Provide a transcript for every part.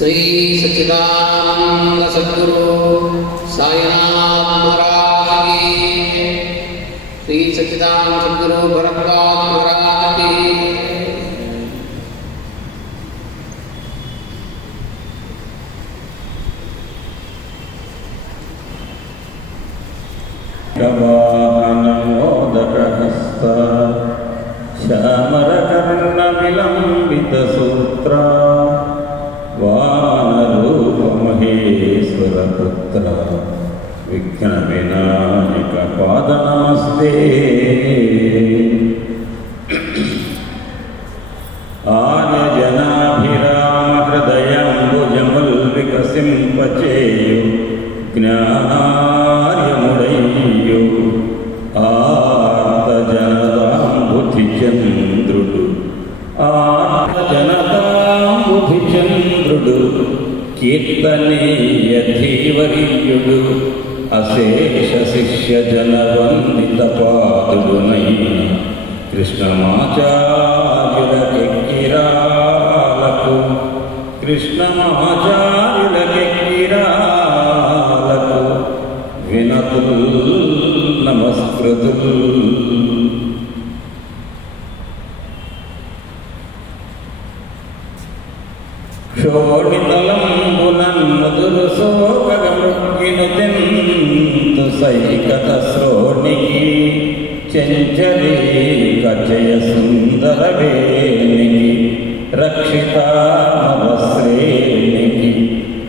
श्री सच्चिदानंद सद्गुरु साईनाथ महाराज की, श्री सच्चिदानंद सद्गुरु भरद्वाज महाराज की। मोदकहस्त श्यामरकर्णविलम्बितसूत्र वामनरूपमहेश्वरपुत्र विघ्नविनायकपादनमस्ते। आर्यजनाभिरामहृदयम्बुजमुल्विकसिंपचेयु జ్ఞానార్యముడయ్యు ఆర్తజనదాంబుధిచంద్రుడు ఆర్తజనదాంబుధిచంద్రుడు కీర్తనీయ ధీవర్యుడు అశేష శిష్య జనవందిత పాదుడునైన కృష్ణమాచార్యులకెక్కిరాలకు కృష్ణమాచార్యులకెక్కిరాలకు వినతుల్ నమస్కృతుల్. క్షోణితలంబునన్నుదురు శోకగమృగ్గిను తెంతు సైకత శ్రోణికి చెంచలీక జయ సుందర వేణికి రక్షితామవశ్రేణికి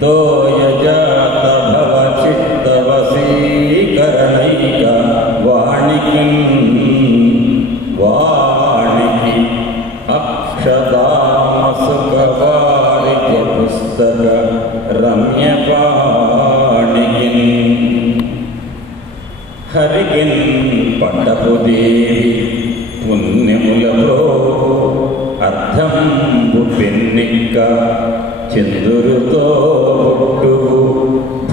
తోయజాత భవ చిత్తవశీకరణైక వాణికి వాణికి అక్షదామసుఖవారిక పుస్తక రమ్యపాణికి హరిగిన్ పట్టపు దేవి పుణ్యములలో అర్థంబు పెన్నిక్క చంద్రుతో పుట్టు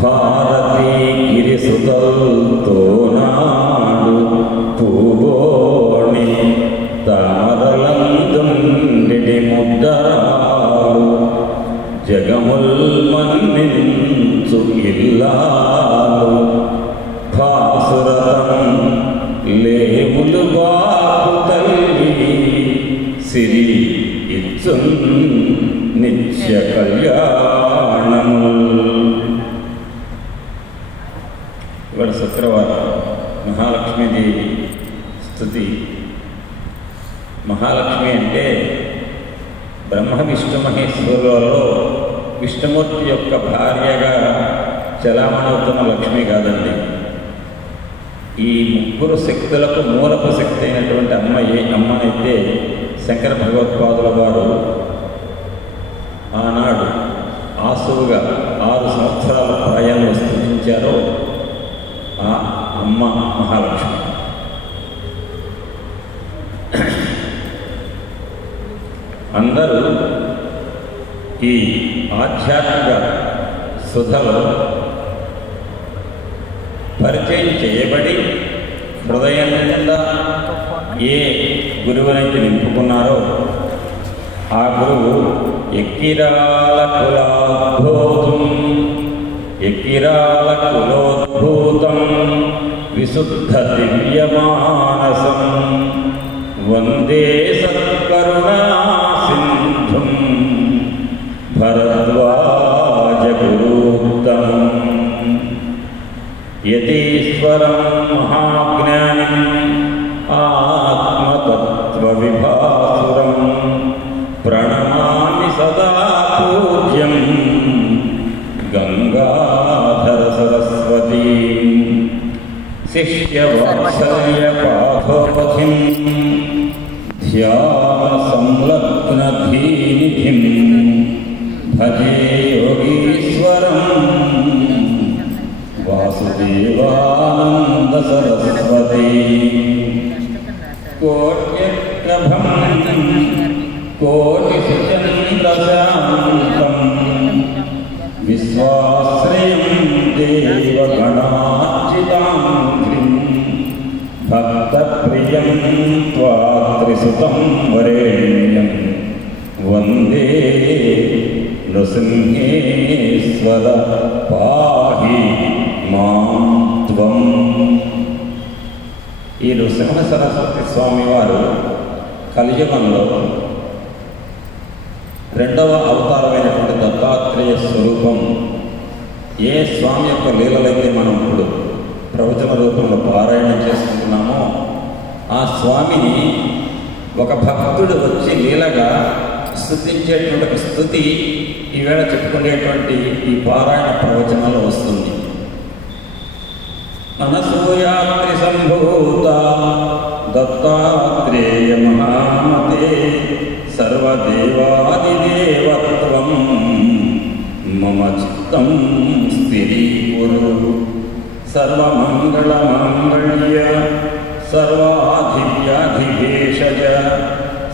భారతీ గిరిసుతల్తో నాడు పూబోణి తామరలందుండి ముద్దరాడు జగముల్ మన్నించు ఇల్లాలు భాసురతం లేములు బాపు తల్లి సిరి ఇచ్చున్ నిత్య కళ్యాణము. ఇవాళ శుక్రవారం మహాలక్ష్మీదేవి స్తుతి. మహాలక్ష్మి అంటే బ్రహ్మ విష్ణు మహేశ్వరులలో విష్ణుమూర్తి యొక్క భార్యగా చలామణవుతున్న లక్ష్మి కాదండి. ఈ ముగ్గురు శక్తులకు మూలపు శక్తి అయినటువంటి అమ్మనైతే శంకర భగవత్పాదుల వారు ఆనాడు ఆసువుగా 6 సంవత్సరాల ప్రాయంలో స్థుతించారో ఆ అమ్మ మహాలక్ష్మి. అందరూ ఈ ఆధ్యాత్మిక సుధలో పరిచయం చేయబడి హృదయం నిండా ఏ గురువునైతే నింపుకున్నారో ఆ గురువు ఎక్కిరాల కులోద్భూతం విశుద్ధ దివ్యమానసం వందే సత్కరుణా సింధుం భరద్వాజ గురూత్తమం. యతీశ్వరం మహాజ్ఞానిం ఆత్మతత్వ విభాసురం ప్రణమామి సదా పూజ్యం గంగాధర సరస్వతీ. శిష్యవాత్సల్య పాథోపథిం ధ్యాన సంలగ్న ధీనిధిం భజే యోగీశ్వరం వాసుదేవానంద సరస్వతీ. కోట్యప్రభం కోటిశచంద్రశాంతం విశ్వాశ్రయం దేవగణార్చితాంఘ్రిం భక్తప్రియం త్వాత్రిసుతం వరేణ్యం వందే నృసింహేశ్వర పాహి మాం త్వం. ఈ నృసింహ సరస్వతి స్వామి వారు కలియుగంలో రెండవ అవతారమైనటువంటి దత్తాత్రేయ స్వరూపం. ఏ స్వామి యొక్క లీలలైతే మనం ఇప్పుడు ప్రవచన రూపంలో పారాయణం చేసుకుంటున్నామో ఆ స్వామిని ఒక భక్తుడు వచ్చి లీలగా స్తుతించేటువంటి ఒక స్తుతి ఈవేళ చెప్పుకునేటువంటి ఈ పారాయణ ప్రవచనంలో వస్తుంది. అనసూయాత్రి సంభూత దత్తాత్రేయ మహామతే సర్వదేవాదిదేవత్వం మమ చిత్తం స్థిరీకురు. సర్వమంగళమాంగళ్య సర్వాధివ్యాధిభేషజ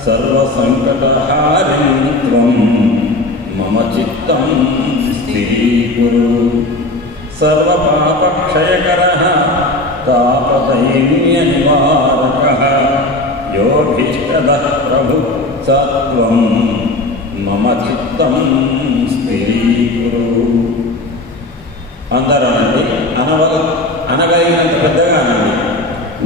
సర్వసంకటహారిం త్వం మమ చిత్తం స్థిరీకురు. సర్వపాపక్షయకరః తాపదైన్యనివారకః యోభీష్టదః ప్రభు సత్వం మమ చిత్తం స్థిరీకురు. అందరూ అనండి, అనగలిగినంత పెద్దగా అనండి.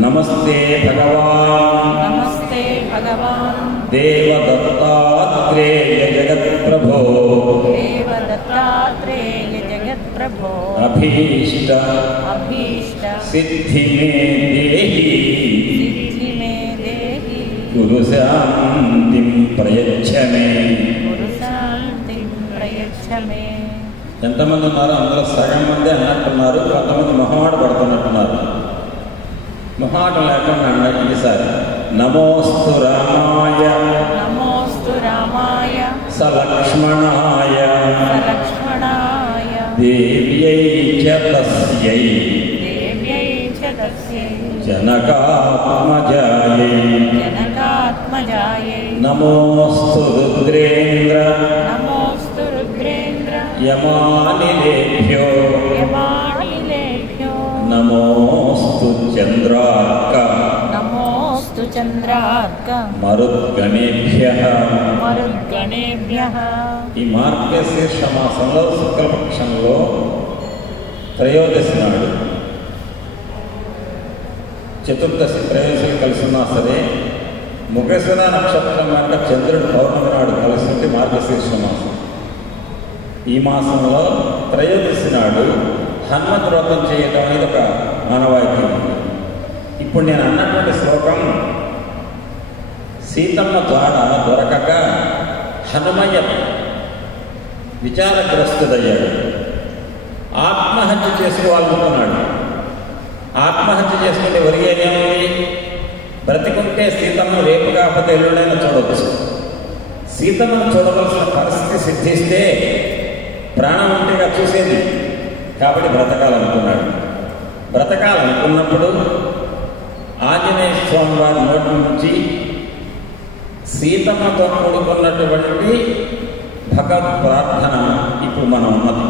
నమస్తే భగవాన్, నమస్తే భగవాన్ దేవదత్తాత్రేయ జగత్ప్రభో, దేవదత్తాత్రేయ జగత్ప్రభో అభీష్ట అభీష్ట సిద్ధి మే దేహి, సిద్ధి మే దేహి గురు శాంతిం ప్రయచ్చ మే. గురు శాంతిం ప్రయచ్చ మే. ఎంతమంది ఉన్నారు? అందులో సగం మంది అన్నట్టున్నారు, కొంతమంది మొహమాట పడుతున్నట్టున్నారు. మొహమాటం లేకుండా అన్నట్టు ఈసారి నమోస్తు రామాయ, నమోస్తు రామాయ సలక్ష్మణాయ, సలక్ష్మణాయ దేవ్యై చ తస్యై, దేవ్యై చ తస్యై జనకాత్మజాయై, జనకాత్మజాయై నమోస్తు రుద్రేంద్ర, నమోస్తు రుద్రేంద్ర యమానిలేభ్యో, యమానిలేభ్యో నమోస్తు చంద్రార్క, నమోస్తు చంద్రార్క మరుద్గణేభ్యః. మరుద్గణేభ్యః. ఈ మార్గశీర్ష మాసంలో శుక్లపక్షంలో త్రయోదశి నాడు, చతుర్దశి త్రయోదశి కలిసి ఉన్నా సరే ముఖశిర నక్షత్రం వెంట చంద్రుడు పౌర్ణమి నాడు కలిసి ఉంటే మార్గశీర్ష మాసం. ఈ మాసంలో త్రయోదశి నాడు హనుమత్ వ్రతం చేయటం అనేది ఒక మానవాయితీ. ఇప్పుడు నేను అన్నటువంటి శ్లోకం సీతమ్మ జాడ దొరకక హనుమయ్య విచారగ్రస్తుడయ్యాడు. ఆత్మహత్య చేసుకోవాలనుకున్నాడు. ఆత్మహత్య చేసుకుంటే ఒరిగేదేముంది? బ్రతికుంటే సీతమ్మను రేపు కాకపోతే ఎల్లుండైనా చూడవచ్చు. సీతమ్మను చూడవలసిన పరిస్థితి సిద్ధిస్తే ప్రాణం ఉంటేగా చూసేది. కాబట్టి బ్రతకాలనుకున్నాడు. బ్రతకాలనుకున్నప్పుడు ఆంజనేయ స్వామి వారి నోటి నుంచి సీతమ్మతో కూడుకున్నటువంటి భగవత్ ప్రార్థన ఇప్పుడు మనం ఉన్నది.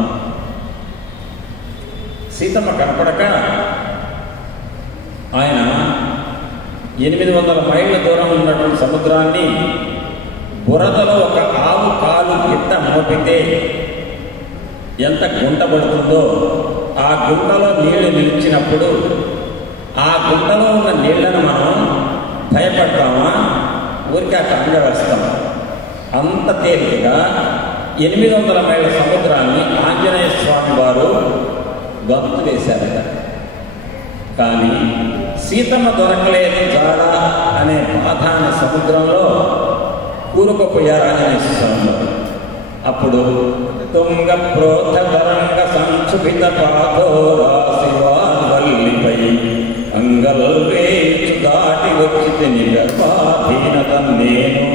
సీతమ్మ కనపడక ఆయన 800 మైళ్ళ దూరం ఉన్నటువంటి సముద్రాన్ని బురదలో ఒక ఆవు కాలు గిట్ట మోపితే ఎంత గుంట పడుతుందో ఆ గుంటలో నీళ్లు నిలిచినప్పుడు ఆ గుంటలో ఉన్న నీళ్లను మనం భయపడతామా? ఊరికి ఆ కంగ వేస్తాం. అంత తేలికగా 800 మైళ్ళ సముద్రాన్ని ఆంజనేయ స్వామి వారు గంతు వేశారట. కానీ సీతమ్మ దొరకలేదు జాడ అనే బాధ అనే సముద్రంలో కూరుకుపోయారు ఆంజనేయ స్వామి వారు. అప్పుడు తుంగ ప్రోధ తరంగ సంక్షుభిత పాదోరాశివాల్లిపై అంగల్వేచు దాటి వచ్చి నిగర్భాధీనత నేను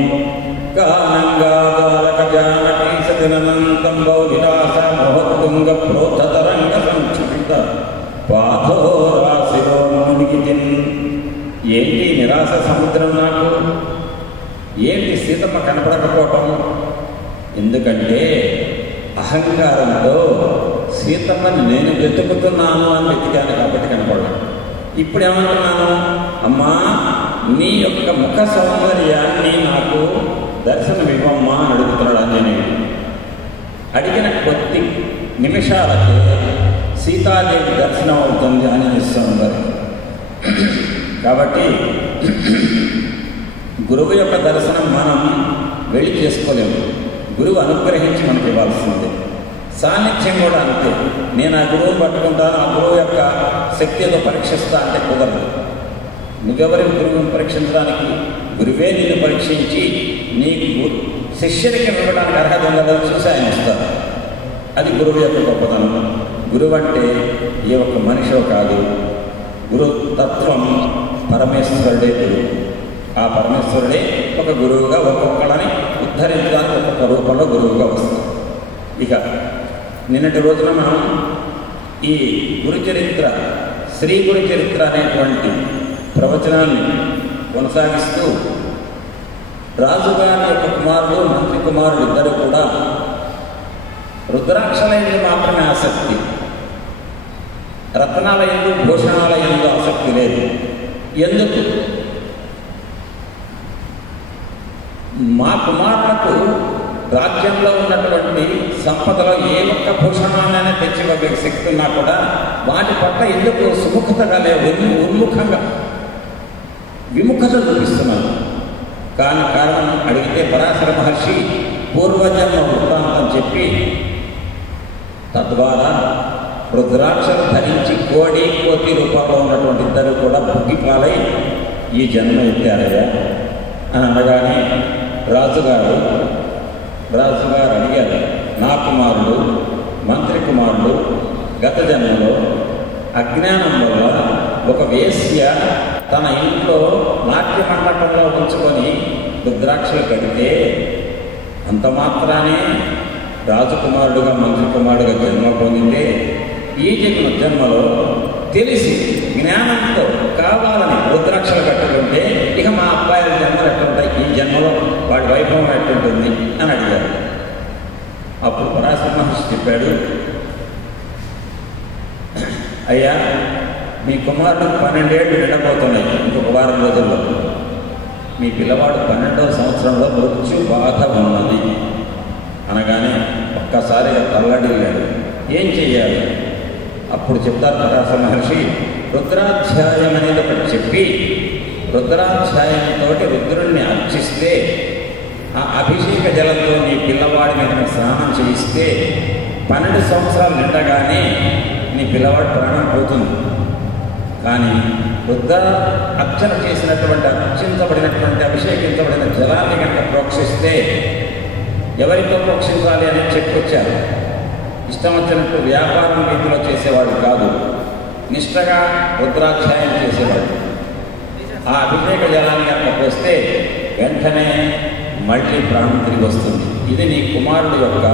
గానంగాదాలక జానకీ సతినంతం బౌవిలాస మోహతుంగ ప్రోధ తరంగ సంక్షుభిత పాదోరాశిలో మునిగి ఏంటి నిరాశ సముద్రం నాకు? ఏంటి సీతమ్మ కనపడకపోవటం? ఎందుకంటే అహంకారంతో సీతమ్మని నేను వెతుకుతున్నాను అని వెతికాను కాబట్టి కనపడలేదు. ఇప్పుడు ఏమంటున్నాను? అమ్మా, నీ యొక్క ముఖ సౌందర్యాన్ని నాకు దర్శనమివ్వమ్మా అని అడుగుతున్నాడు ఆంజనేయుడు. అడిగిన కొద్ది నిమిషాలకే సీతాదేవి దర్శనం అవుతుంది అని ఇస్తున్నారు. కాబట్టి గురువు యొక్క దర్శనం మనం వెళ్ళి చేసుకోలేము. గురువు అనుగ్రహించి మనకి ఇవ్వాల్సిందే. సాన్నిధ్యం కూడా అంతే. నేను ఆ గురువుని పట్టుకుంటాను, ఆ గురువు యొక్క శక్తితో పరీక్షిస్తా అంటే కుదరదు. నువ్వెవరి గురువుని పరీక్షించడానికి? గురువే నిన్ను పరీక్షించి నీకు శిష్యుడికి ఇవ్వడానికి అర్హత ఉందో చూసి ఆయన ఇస్తారు. అది గురువు యొక్క గొప్పతనం. గురువు అంటే ఏ ఒక్క మనిషో కాదు. గురు తత్వం పరమేశ్వరుడే గురువు. ఆ పరమేశ్వరుడే ఒక గురువుగా ఒక్కొక్కడని ఉద్ధరించడానికి ఒక్కొక్క రూపంలో గురువుగా వస్తుంది. ఇక నిన్నటి రోజున మనం ఈ గురు చరిత్ర, శ్రీ గురు చరిత్ర అనేటువంటి ప్రవచనాన్ని కొనసాగిస్తూ రాజుగారి యొక్క కుమారుడు, మంత్రి కుమారుడు ఇద్దరు కూడా రుద్రాక్షలయందు మాత్రమే ఆసక్తి, రత్నాలయందు భూషణాలయందు ఆసక్తి లేదు. ఎందుకు? మా కుమారులకు రాజ్యంలో ఉన్నటువంటి సంపదలో ఏ ఒక్క భూషణాలైనా తెచ్చివ్వగలిగే శక్తి ఉన్నా కూడా వాటి పట్ల ఎందుకు సుముఖతగా లేవు, ఉన్ముఖంగా విముఖత చూపిస్తున్నాను. కారణం అడిగితే పరాశర మహర్షి పూర్వజన్మ వృత్తాంతం చెప్పి తద్వారా రుద్రాక్షలు ధరించి కోడి కోతి రూపంలో ఉన్నటువంటి ఇద్దరు కూడా బుగ్గిపాలై ఈ జన్మ ఎత్తారయ్యా అని అనగానే రాజుగారు అడిగారు, నా కుమారుడు మంత్రి కుమారుడు గత జన్మలో అజ్ఞానం వల్ల ఒక వేశ్య తన ఇంట్లో నాట్య మండపంలో ఉంచుకొని రుద్రాక్షలు కడితే అంత మాత్రానే రాజకుమారుడుగా మంత్రి కుమారుడుగా జన్మ పొందిందే ఈ జన్మలో తెలిసి జ్ఞానంతో కావాలని రుద్రాక్షలు కట్టుకుంటే ఇక మా అబ్బాయిల జన్మలు ఎట్లుంటాయి, ఈ జన్మలో వాడి వైభవం ఎట్లుంటుంది అని అడిగారు. అప్పుడు పరాశర మహర్షి చెప్పాడు, అయ్యా మీ కుమారుడు 12 ఏళ్ళు నిండబోతున్నాయి ఇంకొక వారం రోజుల్లో. మీ పిల్లవాడు 12వ సంవత్సరంలో మృత్యు బాధ ఉన్నది అనగానే ఒక్కసారిగా తల్లడిల్లాడు. ఏం చెయ్యాలి? అప్పుడు చెప్తారు పరాశర మహర్షి, రుద్రాధ్యాయం అనేది ఒకటి చెప్పి రుద్రాధ్యాయంతో రుద్రుడిని అర్చిస్తే ఆ అభిషేక జలంతో నీ పిల్లవాడి మీద స్నానం చేయిస్తే 12 సంవత్సరాలు నిండగానే నీ పిల్లవాడు ప్రాణం పోతుంది. కానీ రుద్ర అర్చన చేసినటువంటి అర్చించబడినటువంటి అభిషేకించబడిన జలాన్ని కనుక ప్రోక్షిస్తే ఎవరితో ప్రోక్షించాలి అని చెప్పుకొచ్చారు. ఇష్టం వచ్చినట్టు వ్యాపారం రీతిలో చేసేవాడు కాదు, నిష్ఠగా రుద్రాధ్యాయం చేసేవాడు. ఆ అభిషేక జలాన్ని కనుక పోస్తే వెంటనే మళ్ళీ ప్రాణం తిరిగి వస్తుంది. ఇది నీ కుమారుడు యొక్క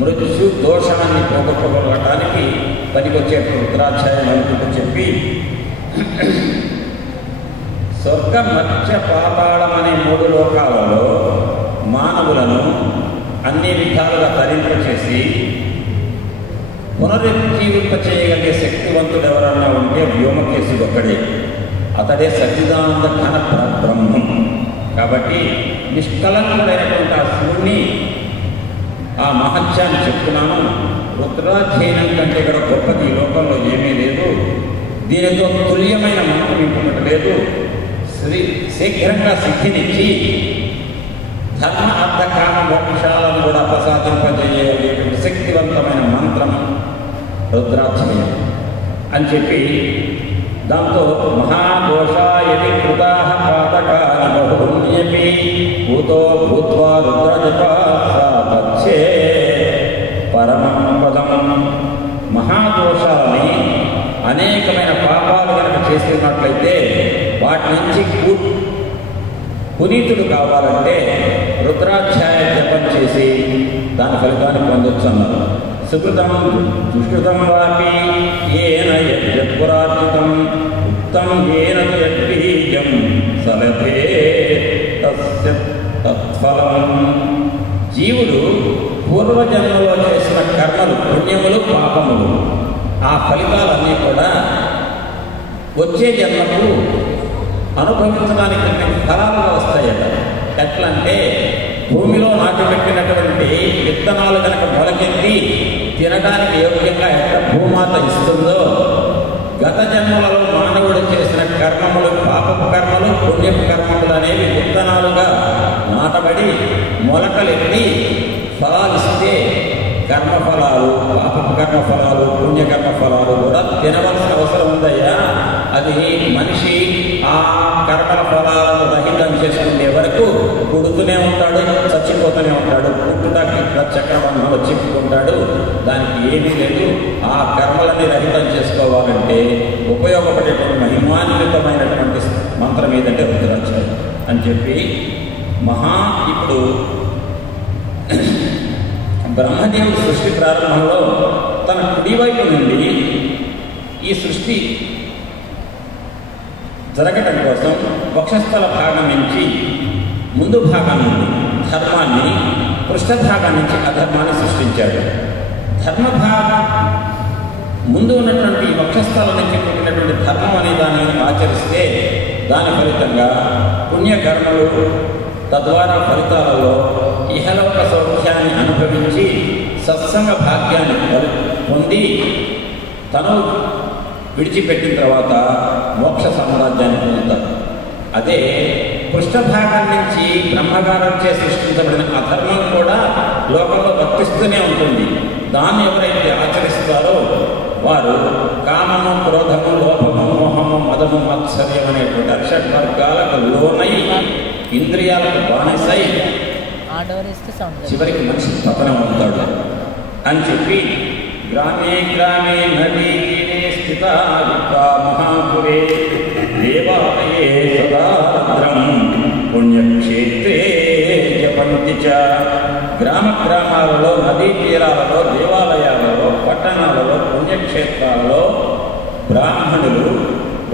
మృత్యు దోషాన్ని పోగొట్టుకోవడానికి పనికొచ్చే రుద్రాధ్యాయం అనుకుంటూ చెప్పి స్వర్గ మత్స్య పాతాళం అనే 3 లోకాలలో మానవులను అన్ని విధాలుగా తరింపచేసి పునరుజ్జీవింప చేయగలిగే శక్తివంతుడు ఎవరన్నా ఉంటే వ్యోమకేశుడు ఒక్కడే. అతడే సచ్చిదానంద ఘన బ్రహ్మం. కాబట్టి నిష్కలంకుడైనటువంటి ఆ శివుణ్ణి, ఆ మహత్యాన్ని చెప్తున్నాను. రుద్రాధ్యయనం కంటే ఇక్కడ గొప్పది ఈ లోకంలో ఏమీ లేదు. దీనితో తుల్యమైన మంత్రం ఇంకొకటి లేదు. శీఘ్రంగా సిద్ధినిచ్చి ధర్మ అర్థ కామ మోక్షాలను కూడా ప్రసాదింపజేయటువంటి శక్తివంతమైన మంత్రం రుద్రాధ్యయనం అని చెప్పి దాంతో మహాదోషాయది కృతా పాతకాని బహున్యపి భూతో భూత్వా రుద్రజపే పరమం పదం. మహాదోషాలని అనేకమైన పాపాలు కనుక చేస్తున్నట్లయితే వాటి నుంచి పునీతుడు కావాలంటే రుద్రాధ్యాయ జపం చేసి దాని ఫలితాన్ని పొందొచ్చు అన్నారు. సుకృతం దుష్కృతం వాపి ఏన యజ్ఞపురార్జితం ఉత్తం ఏన యద్బీజం సలభే తస్య తత్ఫలం. జీవుడు పూర్వజన్మలో చేసిన కర్మలు, పుణ్యములు, పాపములు, ఆ ఫలితాలన్నీ కూడా వచ్చే జన్మకు అనుభవించడానికి ఫలాలుగా వస్తాయట. ఎట్లంటే భూమిలో నాటిపెట్టినటువంటి విత్తనాలు కనుక మొలకెత్తి తినడానికి యోగ్యంగా ఎట్లా భూమాత ఇస్తుందో, గత జన్మలలో మానవుడు చేసిన కర్మములు, పాపపు కర్మలు, పుణ్యపు కర్మములు అనేవి విత్తనాలుగా నాటబడి మొలకలెత్తి ఫలాలిస్తే కర్మఫలాలు, పాపపు కర్మఫలాలు, పుణ్యకర్మ ఫలాలు కూడా తినవలసిన అవసరం ఉందయ్యా. అది మనిషి ఆ కర్మల ఫలాలను రహితం చేసుకునే వరకు పుడుతూనే ఉంటాడు, చచ్చిపోతూనే ఉంటాడు, పుట్టుటకి చక్రబంధంలో చిక్కుకుంటాడు. దానికి ఏమీ లేదు. ఆ కర్మలని రహితం చేసుకోవాలంటే ఉపయోగపడేటువంటి మహిమాన్వితమైనటువంటి మంత్రం ఏదంటే రుద్రాక్షరం అని చెప్పి ఇప్పుడు బ్రహ్మదేవుడు సృష్టి ప్రారంభంలో తన కుడివైపు నుండి ఈ సృష్టి జరగటం కోసం వక్షస్థల భాగం నుంచి ముందు భాగం నుండి ధర్మాన్ని, పృష్ఠభాగం నుంచి అధర్మాన్ని సృష్టించాడు. ధర్మభాగం ముందు ఉన్నటువంటి వక్షస్థలం నుంచి పుట్టినటువంటి ధర్మం అనే దాన్ని ఆచరిస్తే దాని ఫలితంగా పుణ్యకర్మలు, తద్వారా ఫలితాలలో ఇహలోక సౌఖ్యాన్ని అనుభవించి సత్సంగ భాగ్యాన్ని పొంది తను విడిచిపెట్టిన తర్వాత మోక్ష సామ్రాజ్యాన్ని పొందుతారు. అదే పృష్ఠభాగం నుంచి బ్రహ్మగారంచే సృష్టించబడిన అధర్మం కూడా లోకంలో వర్తిస్తూనే ఉంటుంది. దాన్ని ఎవరైతే ఆచరిస్తారో వారు కామము, క్రోధము, లోపము, మోహము, మదము, మాత్సర్యం అనేటువంటి అక్షవర్గాలకు లోనై ఇంద్రియాలకు బానిసై చివరికి మనిషి పతనం అవుతాడు అని చెప్పి గ్రామే గ్రామే నదీ తీరే స్థిత మహాపురే దేవాలయే సదాద్రం పుణ్యక్షేత్రే జపంతి చ. గ్రామ గ్రామాలలో, నదీ తీరాలలో, దేవాలయాలలో, పట్టణాలలో, పుణ్యక్షేత్రాలలో బ్రాహ్మణులు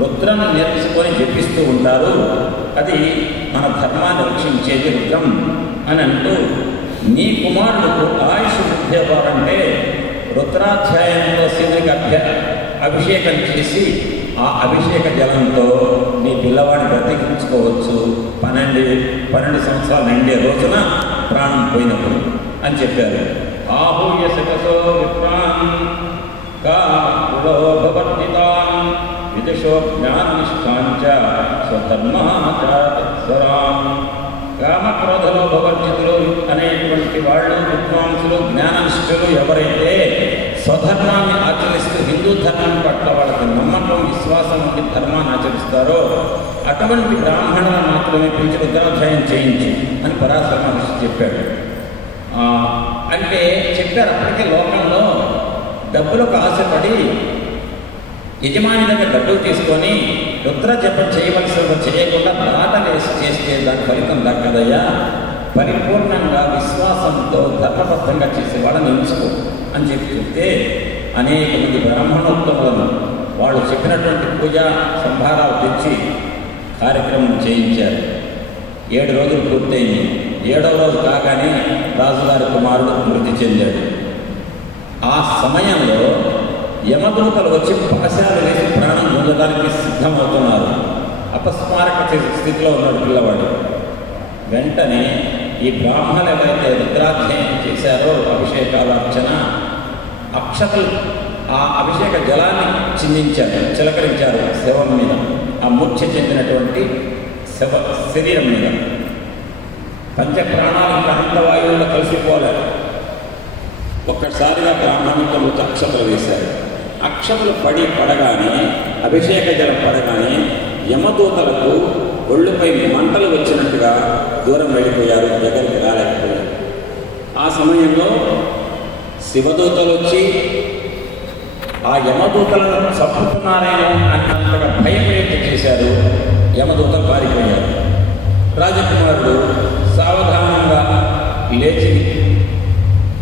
రుద్రను నేర్చుకొని జపిస్తూ ఉంటారు. అది మన ధర్మాన్ని రక్షించేది రుద్రం అని అంటూ, నీ కుమారులకు ఆయుష్ వృద్ధి అవ్వాలంటే రుద్రాధ్యాయంలో శివునికి అభిషేకం చేసి ఆ అభిషేక జలంతో నీ పిల్లవాడిని బ్రతికించుకోవచ్చు 12 సంవత్సరాలు నిండే రోజున ప్రాణం పోయినప్పుడు అని చెప్పారు. ఆహూయ శకసో విప్రాన్ కావర్తితాన్ విదుషో జ్ఞాననిష్టాంచ స్వధర్మాచారస్వరాన్. కామక్రోధలో భగవద్గీతలు అనేటువంటి వాళ్ళు, విద్వాంసులు, జ్ఞాననిష్ఠులు ఎవరైతే స్వధర్మాన్ని ఆచరిస్తూ హిందూ ధర్మం పట్ల వాళ్ళకి నమ్మకం, విశ్వాసం ఉండి ధర్మాన్ని ఆచరిస్తారో అటువంటి బ్రాహ్మణులను మాత్రమే పిలిచి రుద్రాధ్యాయం చేయించి అని పరాశర మహర్షి చెప్పాడు. అంటే చెప్పారు. అప్పటికే లోకంలో డబ్బులకు ఆశపడి యజమాని దగ్గర డబ్బులు తీసుకొని రుద్ర జపం చేయవలసిన చేయకుండా దాటలేసి చేస్తే దాని ఫలితం దక్కదయ్యా. పరిపూర్ణంగా విశ్వాసంతో ధర్మబద్ధంగా చేసే వాళ్ళని ఎంచుకో అని చెప్తే అనేక మంది బ్రాహ్మణోత్తములను వాళ్ళు చెప్పినటువంటి పూజా సంభారాలు తెచ్చి కార్యక్రమం చేయించారు. 7 రోజులు పూర్తయింది. 7వ రోజు కాగానే రాజుగారి కుమారుడు మృతి చెందాడు. ఆ సమయంలో యమదూతలు వచ్చి పాశాలు వేసి ప్రాణం పొందడానికి సిద్ధమవుతున్నారు. అపస్మారక స్థితిలో ఉన్నాడు పిల్లవాడు. వెంటనే ఈ బ్రాహ్మణులు ఎవరైతే రుద్రాధ్యాయం చేశారో అభిషేకాల అర్చన, అక్షతలు ఆ అభిషేక జలాన్ని చిందించారు, చిలకరించారు శవం మీద, ఆ మూర్ఛ చెందినటువంటి శరీరం మీద. పంచప్రాణాలు ప్రాణవాయువులో కలిసిపోలేదు. ఒక్కసారిగా బ్రాహ్మణులు అక్షతలు వేశారు. అక్షతలు పడగానే, అభిషేక జలం పడగానే యమదూతలకు ఒళ్ళుపై మంటలు వచ్చినట్టుగా దూరం వెళ్ళిపోయారు, దగ్గరికి రాలేకపోయారు. ఆ సమయంలో శివదూతలు వచ్చి ఆ యమదూతలను చంపుతున్నారేమో అన్నంతగా భయం చేశారు. యమదూతలు పారిపోయారు. రాజకుమారుడు సావధానంగా లేచి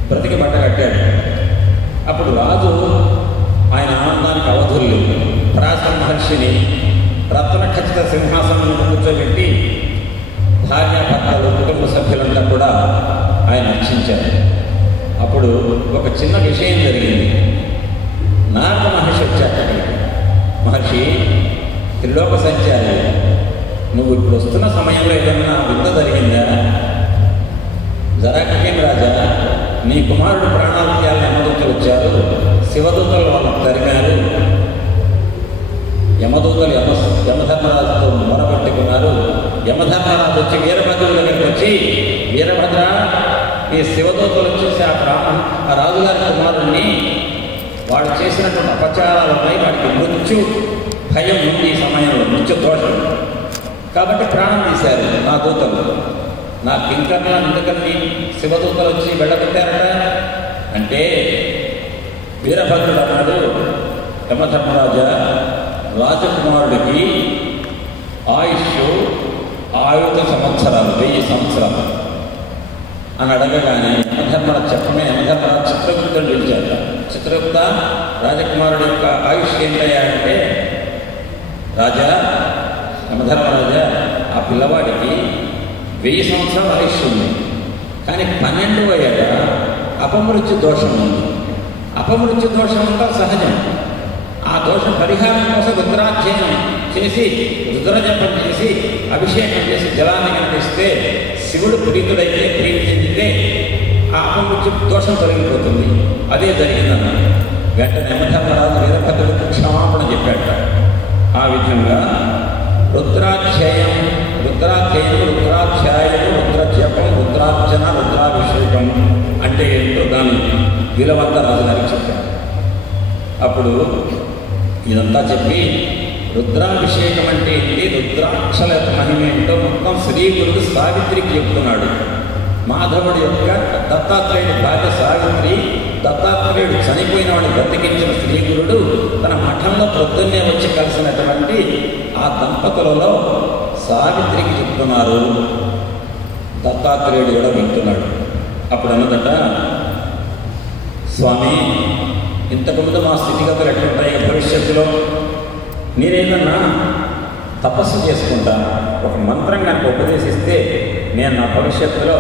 బ్రతికి బట్టగట్టాడు. అప్పుడు రాజు ఆయన ఆనందానికి అవధులు లేవు. పరాశర మహర్షిని రత్నఖచ్చిత సింహాసనంలో కూర్చోబెట్టి భార్యాభర్తలు, కుటుంబ సభ్యులంతా కూడా ఆయన అర్చించారు. అప్పుడు ఒక చిన్న విషయం జరిగింది. నారద మహర్షి వచ్చారు. మహర్షి, త్రిలోక సంచారి, నువ్వు ఇప్పుడు వస్తున్న సమయంలో ఏదన్నా వింత జరిగిందా జరగకేం రాజా, నీ కుమారుడు ప్రాణాలు తీయాలని యమదూతలు వచ్చారు, శివదూతలు వాళ్ళని తరిమారు, యమదూతలు యమధర్మరాజుతో మొరబెట్టుకున్నారు. యమధర్మరాజు వచ్చి వీరభద్రుడి దగ్గరికి వచ్చి, వీరభద్ర, ఈ శివదూతలు వచ్చేసి ఆ రాజుగారి కుమారుడిని వాడు చేసినటువంటి అపచారాలపై వాడికి మృత్యు భయం ఉంది. ఈ సమయంలో మృత్యు దోషం కాబట్టి ప్రాణం తీశారు నా దూతలు. నా కింకర్ణ ఎందుకని శివదూతలు వచ్చి వెళ్ళగొట్టారట అంటే, వీరభద్రుడు అన్నాడు, యమధర్మరాజా, రాజకుమారుడికి ఆయుష్ 50 సంవత్సరాలు, 1000 సంవత్సరాలు అని అడగగానే యమధర్మరాజు చెప్పమే యమధర్మరాజు చిత్రగుప్తుని పిలిచాడు. చిత్రగుప్త, రాజకుమారుడి యొక్క ఆయుష్ ఏంటయ్యా అంటే, రాజా, యమధర్మరాజా, ఆ పిల్లవాడికి 1000 సంవత్సరాల ఆయుష్ ఉంది, కానీ 12 అయ్యాక అపమృత్యు దోషం ఉంది. అపమృత్యు దోషం అంతా సహజం. ఆ దోషం పరిహారం కోసం రుద్రాధ్యయనం చేసి, రుద్రజపం చేసి, అభిషేకం చేసి జలాన్ని కనిపిస్తే శివుడు ప్రీతుడైతే, ప్రీతి చెందితే ఆ అపమృత్యు దోషం తొలగిపోతుంది. అదే జరిగిందన్న వెంటనే యమధర్మరాజు వీరభద్రుడికి క్షమాపణ చెప్పాట. ఆ విధంగా రుద్రాధ్యాయం, రుద్రాధ్యాయము, రుద్రజపం, రుద్రార్చన, రుద్రాభిషేకం అంటే ఏంటో దాని విలువంతా రాజుగారికి చెప్పాడు. అప్పుడు ఇదంతా చెప్పి రుద్రాభిషేకం అంటే ఏంటి, రుద్రాక్షల యొక్క మహిమ ఏంటో మొత్తం శ్రీగురుడు సావిత్రికి చెప్తున్నాడు. మాధవుడి యొక్క దత్తాత్రేయుడి భార్య సావిత్రి, దత్తాత్రేయుడు చనిపోయిన వాడిని బ్రతికించిన శ్రీగురుడు తన మఠంలో ప్రొద్దున్నే వచ్చి కలిసినటువంటి ఆ దంపతులలో సావిత్రికి చెప్తున్నారు. దత్తాత్రేయుడు కూడా వింటున్నాడు. అప్పుడు అన్నదట, స్వామి, ఇంతకుముందు మా స్థితిగతులు ఎట్లుంటాయి, భవిష్యత్తులో నేనేదన్నా తపస్సు చేసుకుంటా, ఒక మంత్రం కనుక ఉపదేశిస్తే నేను నా భవిష్యత్తులో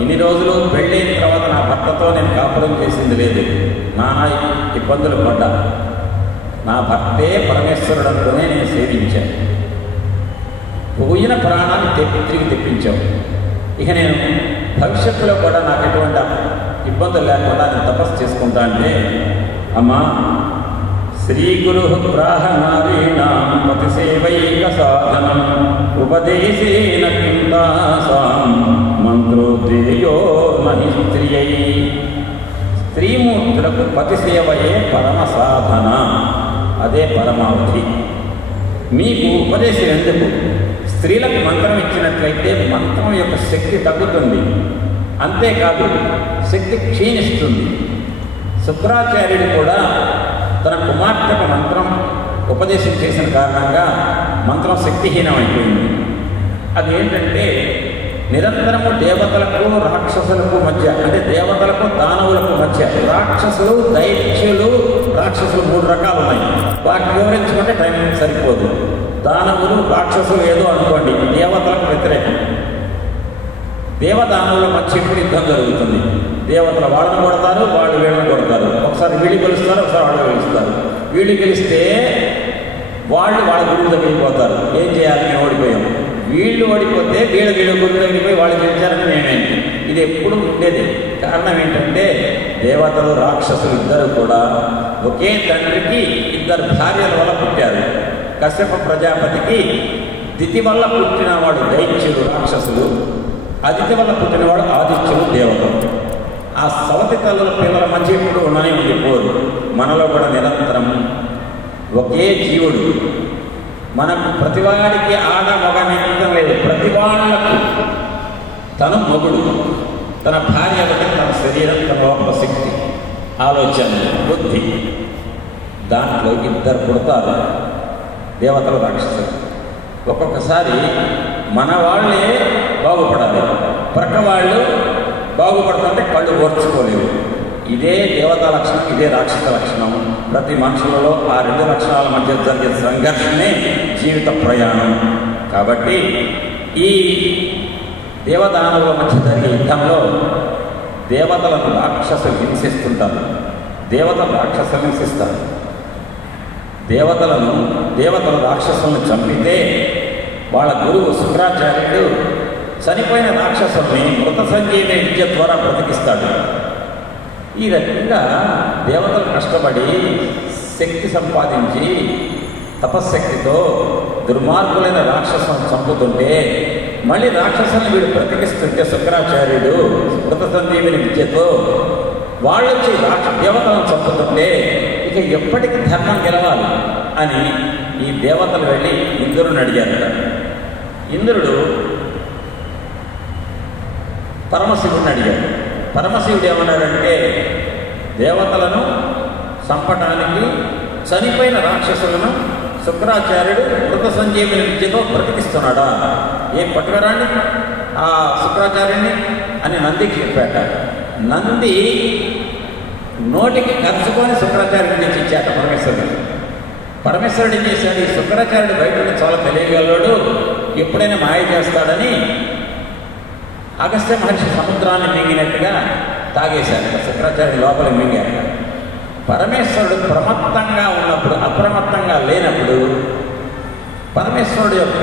ఇన్ని రోజులు పెళ్ళైన తర్వాత నా భర్తతో నేను కాపురం చేసింది లేదు, నానా ఇబ్బందులు పడ్డా, నా భర్తే పరమేశ్వరుడు అనుకునే నేను సేవించాను, పోయిన ప్రాణాన్ని తిరిగి తెప్పించావు. ఇక నేను భవిష్యత్తులో కూడా నాకు ఎటువంటి ఇబ్బందులు లేకుండా నేను తపస్సు చేసుకుంటా అంటే, అమ్మా, శ్రీ గురు ప్రాహనారీణాం పతిసేవైక సాధనం ఉపదేశేన కిందాసాం మంత్రోద్రేయో మహి స్త్రియై. స్త్రీమూర్తులకు పతిసేవయే పరమ సాధన, అదే పరమావధి. మీకు ఉపదేశం ఎందుకు? స్త్రీలకు మంత్రం ఇచ్చినట్లయితే మంత్రం యొక్క శక్తి తగ్గుతుంది, అంతేకాదు శక్తి క్షీణిస్తుంది. శుక్రాచార్యుడు కూడా తన కుమార్తెకు మంత్రం ఉపదేశం చేసిన కారణంగా మంత్రం శక్తిహీనమైపోయింది. అదేంటంటే, నిరంతరము దేవతలకు రాక్షసులకు మధ్య, అంటే దేవతలకు దానవులకు మధ్య, రాక్షసులు, దైత్యులు, రాక్షసులు 3 రకాలు ఉన్నాయి. వాటిని వివరించుకుంటే టైం సరిపోదు. దానవులు, రాక్షసులు ఏదో అనుకోండి, దేవతలకు వ్యతిరేకం. దేవదానవుల మధ్య ఇప్పుడు యుద్ధం జరుగుతుంది. దేవతలు వాళ్ళని కొడతారు, వాళ్ళు వీళ్ళని కొడతారు. ఒకసారి వీళ్ళు గెలుస్తారు, ఒకసారి వాళ్ళు గెలుస్తారు. వీళ్ళు గెలిస్తే వాళ్ళు వాళ్ళ గురువు దగ్గరికి పోతారు, ఏం చేయాలి, మేము ఓడిపోయాము. వీళ్ళు ఓడిపోతే వీళ్ళ గురువు దగ్గరికి పోయి వాళ్ళు గెలిచారని మేమేంటి. ఇది ఎప్పుడు ఉండేది. కారణం ఏంటంటే, దేవతలు, రాక్షసులు ఇద్దరు కూడా ఒకే తండ్రికి 2 భార్యల వల్ల పుట్టారు. కశ్యప ప్రజాపతికి దితి వల్ల పుట్టినవాడు దైత్యులు, రాక్షసులు. అదితి వల్ల పుట్టినవాడు ఆదిత్యులు, దేవతలు. ఆ సవతి తల్లుల పిల్లల మధ్య ఎప్పుడు ఉండనే ఉండిపోరు. మనలో కూడా నిరంతరం ఒకే జీవుడు. మనకు ప్రతివాడికి ఆడ మగ నిమిత్తం లేదు. ప్రతివాళ్లకు తను మొగుడు, తన భార్య ఒకటి, తన శరీరం, తన లోపల శక్తి, ఆలోచన, బుద్ధి. దాంట్లో 2 పుడతారు, దేవతలు, రాక్షసులు. ఒక్కొక్కసారి మన వాళ్ళే బాగుపడాలి, ప్రక్క వాళ్ళు బాగుపడుతుంటే కళ్ళు ఓర్చుకోలేవు. ఇదే దేవతా లక్షణం, ఇదే రాక్షస లక్షణం. ప్రతి మనుషులలో ఆ 2 లక్షణాల మధ్య జరిగే సంఘర్షణే జీవిత ప్రయాణం. కాబట్టి ఈ దేవదానవుల మధ్య జరిగే యుద్ధంలో దేవతలను రాక్షసులు హింసిస్తుంటారు, దేవతలు రాక్షసులు హింసిస్తారు. దేవతలు రాక్షసులను చంపితే వాళ్ళ గురువు శుక్రాచార్యుడు చనిపోయిన రాక్షసుల్ని మృత సంజీవని విద్య ద్వారా బ్రతికిస్తాడు. ఈ రకంగా దేవతలు కష్టపడి శక్తి సంపాదించి తపశ్శక్తితో దుర్మార్గులైన రాక్షసులను చంపుతుంటే మళ్ళీ రాక్షసులను వీడు బ్రతికిస్తుంటే శుక్రాచార్యుడు మృత సంజీవిని విద్యతో వాళ్ళొచ్చి దేవతలను చంపుతుంటే ఇక ఎప్పటికీ ధర్మం గెలవాలి అని ఈ దేవతలు వెళ్ళి ఇంద్రుడిని అడిగారట. ఇంద్రుడు పరమశివుడిని అడిగాడు. పరమశివుడు ఏమన్నాడంటే, దేవతలను చంపటానికి చనిపోయిన రాక్షసులను శుక్రాచార్యుడు మృత సంజీవిని విద్యతో బ్రతికిస్తున్నాడా, ఏం పట్టుకురాండి ఆ శుక్రాచార్యుడిని అని నందికి చెప్పాట. నంది నోటికి కరుచుకొని శుక్రాచార్యుడిని తెచ్చి ఇచ్చాట పరమేశ్వరుడు. పరమేశ్వరుడు ఏం చేశాడు, ఈ శుక్రాచార్యుడు బయట చాలా తెలియగలడు, ఎప్పుడైనా మాయ చేస్తాడని అగస్త్య మహర్షి సముద్రాన్ని మింగినట్టుగా తాగేశారు. శుక్రాచార్యుడు లోపల మింగాక పరమేశ్వరుడు ప్రమత్తంగా ఉన్నప్పుడు, అప్రమత్తంగా లేనప్పుడు పరమేశ్వరుడు యొక్క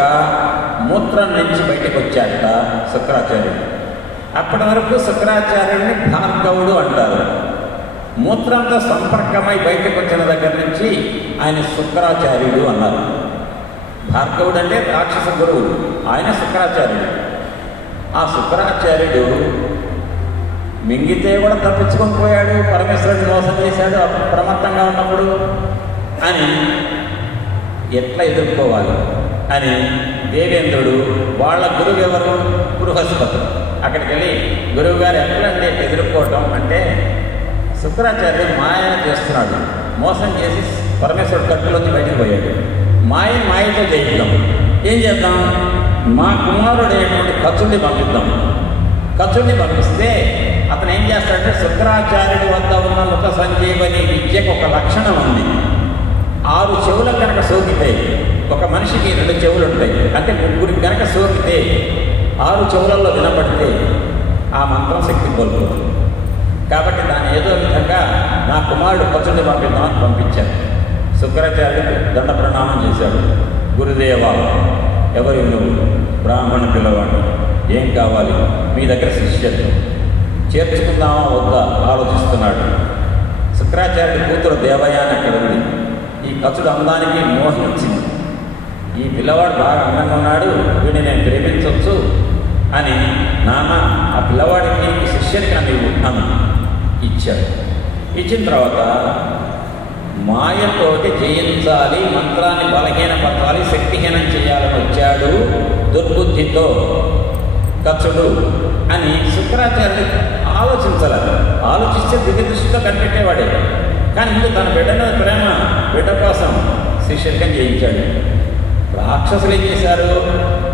మూత్రం నుంచి బయటకు వచ్చాట శుక్రాచార్యుడు. అప్పటి వరకు శుక్రాచార్యుడిని భార్గవుడు అంటారు. మూత్రంతో సంపర్కమై బయటకు వచ్చిన దగ్గర నుంచి ఆయన శుక్రాచార్యుడు అన్నారు. భార్గవుడు అంటే రాక్షస గురువు, ఆయన శుక్రాచార్యుడు. ఆ శుక్రాచార్యుడు మింగితే కూడా తప్పించుకొని పోయాడు, పరమేశ్వరుడిని మోసం చేశాడు అప్రమత్తంగా ఉన్నప్పుడు అని ఎట్లా ఎదుర్కోవాలి అని దేవేంద్రుడు వాళ్ళ గురువు ఎవరు, బృహస్పతి, అక్కడికి వెళ్ళి గురువు గారు ఎట్లంటే ఎదుర్కోవటం అంటే, శుక్రాచార్యుడు మాయ చేస్తున్నాడు, మోసం చేసి పరమేశ్వరుడు కట్టులోంచి బయటకు పోయాడు, మాయతో జయిద్దాం, ఏం చేద్దాం, మా కుమారుడైనటువంటి కచుడిని పంపిద్దాం. కచుడిని పంపిస్తే అతను ఏం చేస్తాడంటే, శుక్రాచార్యుడి వద్ద ఉన్న మృత సంజీవని విద్యకు ఒక లక్షణం ఉంది. 6 చెవులకు కనుక సోకితే, ఒక మనిషికి 2 చెవులు ఉంటాయి, అంటే 3 కనుక సోకితే 6 చెవులలో వినపడితే ఆ మంత్రం శక్తి కోల్పోతుంది. కాబట్టి దాన్ని ఏదో విధంగా నా కుమారుడు కచుడిని పంపిద్దామని పంపించాడు. శుక్రాచార్యుడు దండ ప్రణామం చేశాడు. గురుదేవా, ఎవరు నువ్వు? బ్రాహ్మణ పిల్లవాడు, ఏం కావాలి? మీ దగ్గర శిష్యుడు చేర్చుకుందామా వద్దా ఆలోచిస్తున్నాడు. శుక్రాచార్యుడి కూతురు దేవయాని అక్కడ ఉంది. ఈ కచుడు అందానికి మోహించింది. ఈ పిల్లవాడు బాగా అందంగా ఉన్నాడు, వీడిని నేను ప్రేమించవచ్చు అని నాన్న ఆ పిల్లవాడికి శిష్యుడికి నన్ను ఇవ్వను ఇచ్చాడు. ఇచ్చిన తర్వాత మాయతోటి జయించాలి, మంత్రాన్ని బలహీనపరచాలి, శక్తిహీనం చేయాలని వచ్చాడు దుర్బుద్ధితో కచుడు అని శుక్రాచార్యుడు ఆలోచించలేదు. ఆలోచిస్తే దివ్య దృష్టితో కనిపెట్టేవాడే. కానీ ముందు తన బిడ్డ మీద ప్రేమ, బిడ్డ కోసం శిష్యుడికం చేయించాడు. రాక్షసులు ఏం చేశారు,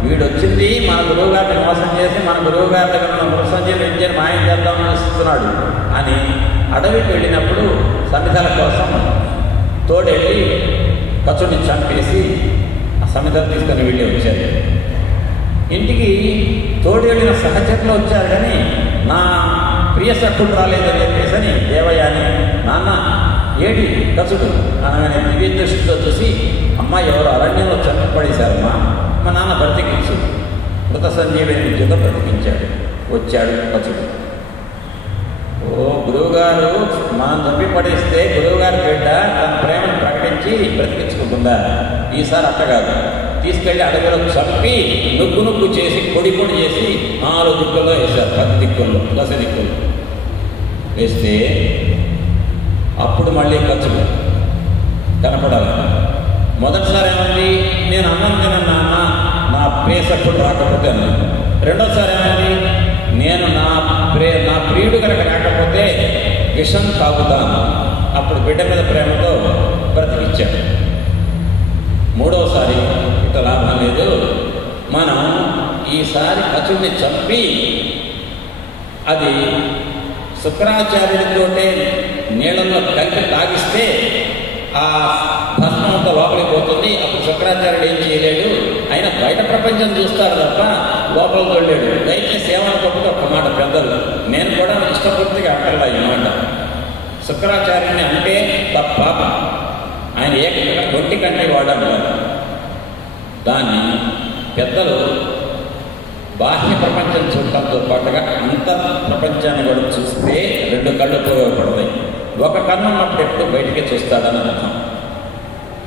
వీడొచ్చింది మన గురువు గారిని మోసం చేసి మన గురువు గారి దగ్గర మన మృత్సంజీవి విద్యను మాయం చేద్దామని వస్తున్నాడు అని అడవికి వెళ్ళినప్పుడు సమిధల కోసం తోడెళ్ళి కచుడిని చంపేసి ఆ సమిధలు తీసుకొని వెళ్ళి వచ్చారు. ఇంటికి తోడు వెళ్ళిన సహచరులు వచ్చారు, కానీ నా ప్రియ సఖుడు రాలేదని చెప్పేసి దేవయాని నాన్న ఏడి కచుడు అనగానే దివ్య దృష్టితో చూసి, అమ్మ ఎవరు అరణ్యంలో చంపబడేశారమ్మా, మా నాన్న బ్రతికించు, మృత సంజీవిని విద్యతో బ్రతికించాడు. వచ్చాడు కచుడు. ఓ గురువుగారు మనం చంపి పడేస్తే గురువుగారి బిడ్డ తన ప్రేమను ప్రకటించి బ్రతికించుకుంటుందా? ఈసారి అట్ట కాదు, తీసుకెళ్ళి అడవిలో చంపి నుగ్గు చేసి పొడి చేసి 4 దిక్కుల్లో వేశారు. 10 దిక్కుల్లో, 10 దిక్కుల్లో వేస్తే అప్పుడు మళ్ళీ కచుడు కనపడాలి. మొదటిసారి ఏమంది, నేను అన్నం తినన్నా నా ప్రియసక్కుడు రాకపోతే అన్నాను. రెండోసారి ఏమంది, నేను నా ప్రియుడు కనుక రాకపోతే విషం తాగుతాను. అప్పుడు బిడ్డ మీద ప్రేమతో బ్రతికిచ్చాడు. మూడవసారి ఇంత లాభం లేదు, మనం ఈసారి కచుడిని చంపి అది శుక్రాచార్యుడితోటే నీళ్ళల్లో కలిపి తాగిస్తే ఆ భస్మంతో లోపలికి పోతుంది. అప్పుడు శుక్రాచార్యుడు ఏం చేయలేడు, ఆయన బయట ప్రపంచం చూస్తాడు తప్ప లోపల తోలేడు. దయచేసి ఏమనుకోకపోతే ఒక్క మాట పెద్దలు, నేను కూడా ఇష్టపూర్తిగా అంటలా ఈ మాట. శుక్రాచార్యుడిని అంటే తప్ప ఆయన ఒంటి కంటే వాడంటారు. దాన్ని పెద్దలు బాహ్య ప్రపంచం చూడటంతో పాటుగా అంత ప్రపంచాన్ని కూడా చూస్తే రెండు కళ్ళు ఉపయోగపడతాయి. ఒక కన్ను ఉన్నప్పుడు ఎప్పుడు బయటికి చూస్తాడని అర్థం.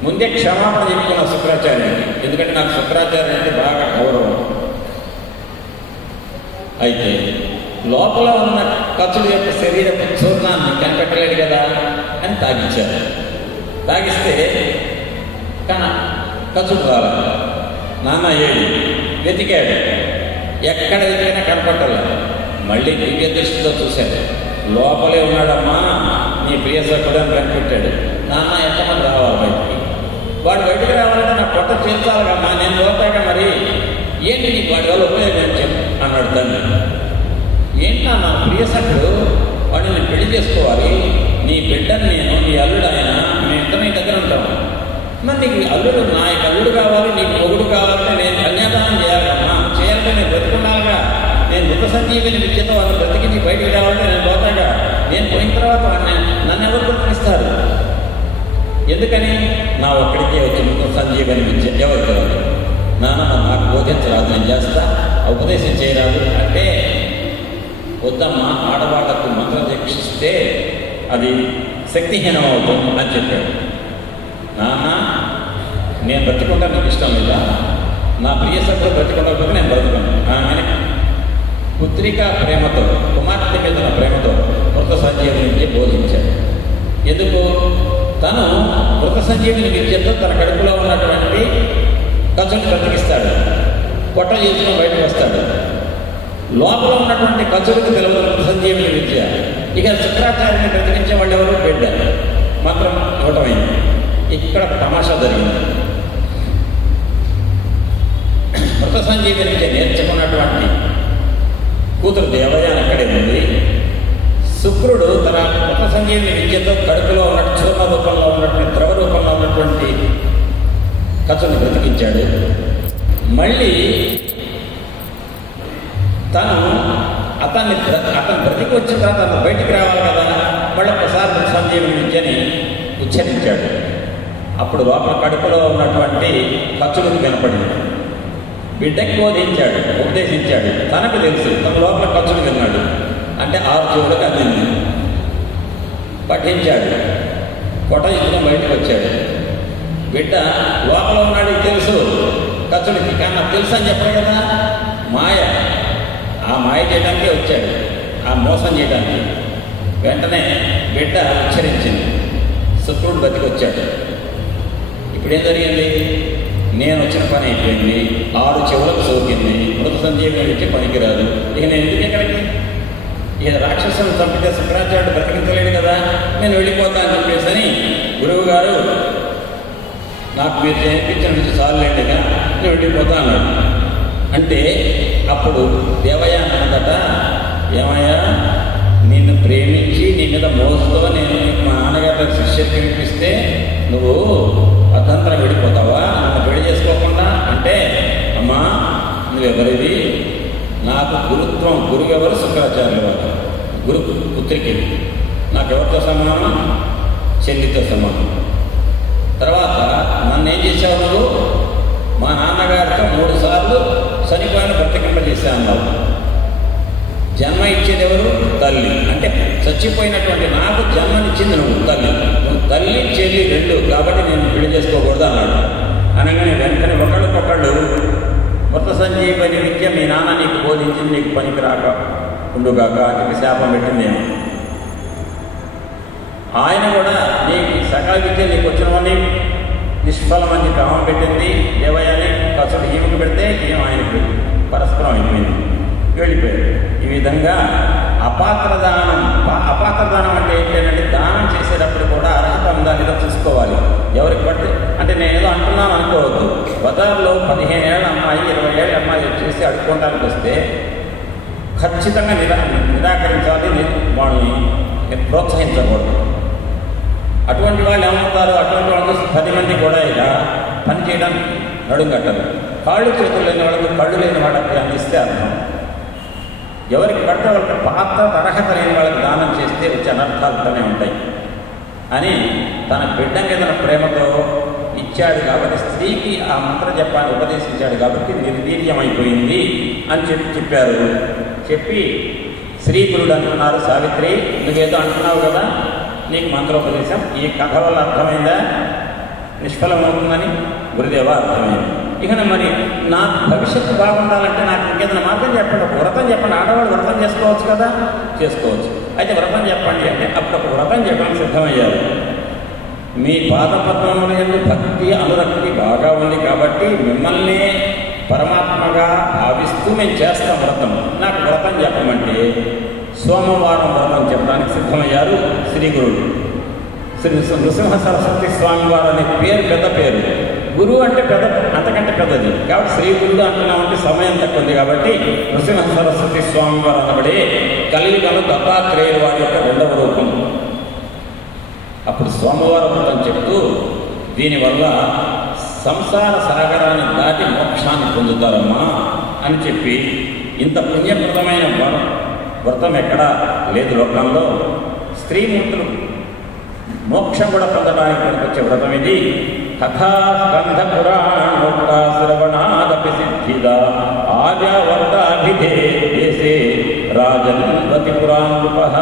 ముందే క్షమాపణ చెప్పుకున్న శుక్రాచార్యుడికి, ఎందుకంటే నాకు శుక్రాచార్యుడు అంటే బాగా గౌరవం. అయితే లోపల ఉన్న కచుడు యొక్క శరీరపు చూర్ణాన్ని కనిపెట్టలేడు కదా అని తాగించారు. తాగిస్తే కచుడు రాలేదు. నాన్న ఏడు వెతికాడు, ఎక్కడ వెతికినా కనపట్టాల. మళ్ళీ దివ్య దృష్టితో చూశాడు, లోపలే ఉన్నాడమ్మా నీ ప్రియ సఖుడు అని కనిపెట్టాడు. నాన్న ఎంతమంది రావాలి బయటికి? వాడు బయటికి రావాలంటే నా పొట్ట చేర్చాలమ్మా, నేను పోతాగా మరి ఏంటి నీకు వాడి వల్ల ఉపయోగం చెప్పు అన్నాడు తండ్రి. ఏంటా నా ప్రియ సఖుడు, వాడిని నేను పెళ్లి చేసుకోవాలి, నీ బిడ్డని నేను, నీ అల్లుడు ఆయన, మేము ఇద్దరు నీ దగ్గర ఉంటాము. మరి నీకు అల్లుడు, నా అల్లుడు కావాలి, నీకు మొగుడు కావాలంటే నేను కన్యాదానం చేయాలమ్మా. చేయాలంటే నేను బ్రతికున్నాగా, నేను మృత సంజీవిని విద్యతో వాళ్ళు బ్రతికించి బయటికి రావాలంటే నేను పోతాగా. నేను పోయిన తర్వాత నన్ను ఎవరు బ్రతికిస్తారు? ఎందుకని నా ఒక్కడికే వచ్చి మృత సంజీవిని విద్య ఎవరు కావాలి? నాన్న నాకు బోధించరాదు, నేను చేస్తా, ఉపదేశం చేయరాదు అంటే వద్దమ్మా, ఆడవాళ్లకు మంత్రం దీక్షిస్తే అది శక్తిహీనం అవుతుంది అని చెప్పాడు. నాన్న నేను బ్రతికుండా నీకు ఇష్టం లేదా? నా ప్రియ సభ్యులు బ్రతికుండకపోతే నేను బ్రతుకున్నాను. ఆమె పుత్రిక ప్రేమతో, కుమార్తె మీద నా ప్రేమతో మృత సంజీవిని విద్య బోధించాడు. ఎందుకు? తను మృత సంజీవిని విద్యతో తన కడుపులో ఉన్నటువంటి కచుని బ్రతికిస్తాడు, పొట్ట చేసుకుని బయటకు వస్తాడు. లోపల ఉన్నటువంటి కచుడికి తెలియదు మృత సంజీవిని విద్య. ఇక శుక్రాచార్యుని బ్రతికించే వాళ్ళు ఎవరు? బిడ్డ మాత్రం ఇవ్వటమైంది. ఇక్కడ తమాషా జరిగింది. మృత సంజీవిని విద్య నేర్చుకున్నటువంటి కూతురు దేవయాని అక్కడే ఉంది. శుక్రుడు తన మృత సంజీవిని విద్యతో కడుపులో ఉన్నట్టు చూర్ణ రూపంలో ఉన్నటువంటి ద్రవ రూపంలో ఉన్నటువంటి కచుని బ్రతికించాడు. మళ్ళీ అతను బ్రతికి వచ్చిన తర్వాత అతను బయటికి రావాలి కదా, మళ్ళీ ఒకసారి మృత సంజీవిని విద్యని ఉచ్చరించాడు. అప్పుడు లోపల కడుపులో ఉన్నటువంటి కచుడికి వినపడింది. బిడ్డకి బోధించాడు, ఉపదేశించాడు. తనకు తెలుసు తన లోపల కచుడు విన్నాడు. అంటే 6 చెవులకు అందింది. పఠించాడు, పొట్ట ఇచ్చిన బయటకు వచ్చాడు. బిడ్డ లోపల ఉన్నాడు తెలుసు కచుడికి, కానీ నాకు తెలుసు అని చెప్పాడు కదా. మాయ, ఆ మాయ చేయడానికే వచ్చాడు, ఆ మోసం చేయడానికి. వెంటనే బిడ్డ ఉచ్చరించింది, శుక్రుడు బతికొచ్చాడు. ఇప్పుడేం జరిగింది? నేను వచ్చిన పని అయిపోయింది, 6 చెవులకు సోకింది, మృత సంజీవిని విద్య పనికిరాదు. ఇక నేను ఎందుకు ఎక్కడికి? ఇక రాక్షసులను చంపితే శుక్రాచార్యుడు బ్రతికించలేడు కదా, నేను వెళ్ళిపోతా అని చెప్పేసి అని గురువు గారు నాకు మీరు చేయించిన నుంచి చాలులేండిగా నేను వెళ్ళిపోతా అన్నాడు. అంటే అప్పుడు దేవయాని అన్నదట, ఏమయ్యా నిన్ను ప్రేమించి నీ మీద మోసుతో నేను మా నాన్నగారి శిష్యుడికి వినిపిస్తే నువ్వు అర్ధంతరం వెళ్ళిపోతావా నన్ను పెళ్లి చేసుకోకుండా? అంటే అమ్మా నువ్వెవరివి? నాకు గురుత్వం, గురువు ఎవరు? శుక్రాచార్యుల వారు. గురు పుత్రికి నాకెవరితో సమానం? చెల్లితో సమానం. తర్వాత నన్ను ఏం చేసావు నువ్వు? మా నాన్నగారితో 3 సార్లు చనిపోయిన బ్రతికింపజేసా అన్నావు. జన్మ ఇచ్చేది ఎవరు? తల్లి. అంటే చచ్చిపోయినటువంటి నాకు జన్మనిచ్చింది నువ్వు, తల్లి. నువ్వు తల్లి చెల్లి 2 కాబట్టి నేను పెళ్లి చేసుకోకూడదు అన్నాడు. అనగానే వెంటనే ఒకళ్ళకొకళ్ళు మృత సంజీవని విద్య మీ నాన్న నీకు బోధించింది, నీకు పనికి రాక ఉండుగాక నీకు శాపం పెట్టిందేమో. ఆయన కూడా నీకు సకల విద్య నీకు వచ్చినవన్నీ నిష్ఫలమని చెప్పి ఆమె పెట్టింది. దేవయాని కసుడు ఈమెకు పెడితే ఈమె ఆయనకు పరస్పరం అయిపోయింది, వెళ్ళిపోయాడు. ఈ విధంగా అపాత్రదానం అంటే ఏంటంటే దానం చేసేటప్పుడు కూడా అర్హత ఉందా లేదా చూసుకోవాలి. ఎవరికి పడితే అంటే నేను ఏదో అంటున్నాను అనుకోవద్దు. బజార్లో 15 ఏళ్ళ అమ్మాయి 20 ఏళ్ళ అమ్మాయి వచ్చేసి అడుక్కోవడానికి వస్తే ఖచ్చితంగా నిరాకరించాలి, వాళ్ళని ప్రోత్సహించకూడదు. అటువంటి వాళ్ళు ఏమవుతారు? అటువంటి వాళ్ళు 10 మంది కూడా ఇలా పని చేయడానికి నడుము కట్టరు. కాళ్ళు చేతులు లేని వాళ్ళకి, కళ్ళు లేని వాళ్ళకి అందిస్తే అర్థం. ఎవరికి పట్ట వాళ్ళకి పాత్ర అర్హత లేని వాళ్ళకి దానం చేస్తే వచ్చే అనర్థాలుతోనే ఉంటాయి అని తన బిడ్డ మీద ప్రేమతో ఇచ్చాడు కాబట్టి, స్త్రీకి ఆ మంత్ర జపాన్ని ఉపదేశించాడు కాబట్టి నిర్వీర్యమైపోయింది అని చెప్పారు. చెప్పి శ్రీగురుడు అంటున్నారు, సావిత్రి నువ్వేదో అంటున్నావు కదా, నీకు మంత్రోపదేశం ఈ కథ వల్ల అర్థమైందా, నిష్ఫలమవుతుందని. గురుదేవ అర్థమైంది. ఇక మరి నా భవిష్యత్తు బాగుండాలంటే నాకు ఇంకేదైనా మార్గం చెప్పండి, ఒక వ్రతం చెప్పండి. ఆడవాళ్ళు వ్రతం చేసుకోవచ్చు కదా, చేసుకోవచ్చు. అయితే వ్రతం చెప్పండి అంటే అప్పుడు ఒక వ్రతం చెప్పడానికి సిద్ధమయ్యారు. మీ పాదపద్మముల యందు భక్తి అనురక్తి బాగా ఉంది కాబట్టి మిమ్మల్ని పరమాత్మగా భావిస్తూ మేము చేస్తాం వ్రతం, నాకు వ్రతం చెప్పమంటే సోమవారం వ్రతం చెప్పడానికి సిద్ధమయ్యారు శ్రీగురుడు. శ్రీ నృసింహ సరస్వతి స్వామి వారు అనే పేరు పెద్ద పేరు, గురువు అంటే పెద్ద, అంతకంటే పెద్దది కాబట్టి శ్రీగురుడు అంటున్నామంటే సమయం తక్కువ ఉంది కాబట్టి నృసింహ సరస్వతి స్వామి వారు అనబడే కలియుగంలో దత్తాత్రేయుల వారి యొక్క రెండవ రూపం. అప్పుడు సోమవారం వ్రతం చెప్తూ దీనివల్ల సంసార సాగరాన్ని దాటి మోక్షాన్ని పొందుతారమ్మా అని చెప్పి, ఇంత పుణ్యప్రదమైన వ్రతం ఎక్కడా లేదు లోకంలో. స్త్రీమూర్తులు మోక్షం కూడా పొందడానికి పనికొచ్చే వ్రతం ఇది. కథా స్కంధ పురాణోక్త శ్రవణాదపి సిద్ధిదా ఆర్యావర్తాభిధే దేశే రాజన్వతి పురాణోపహ.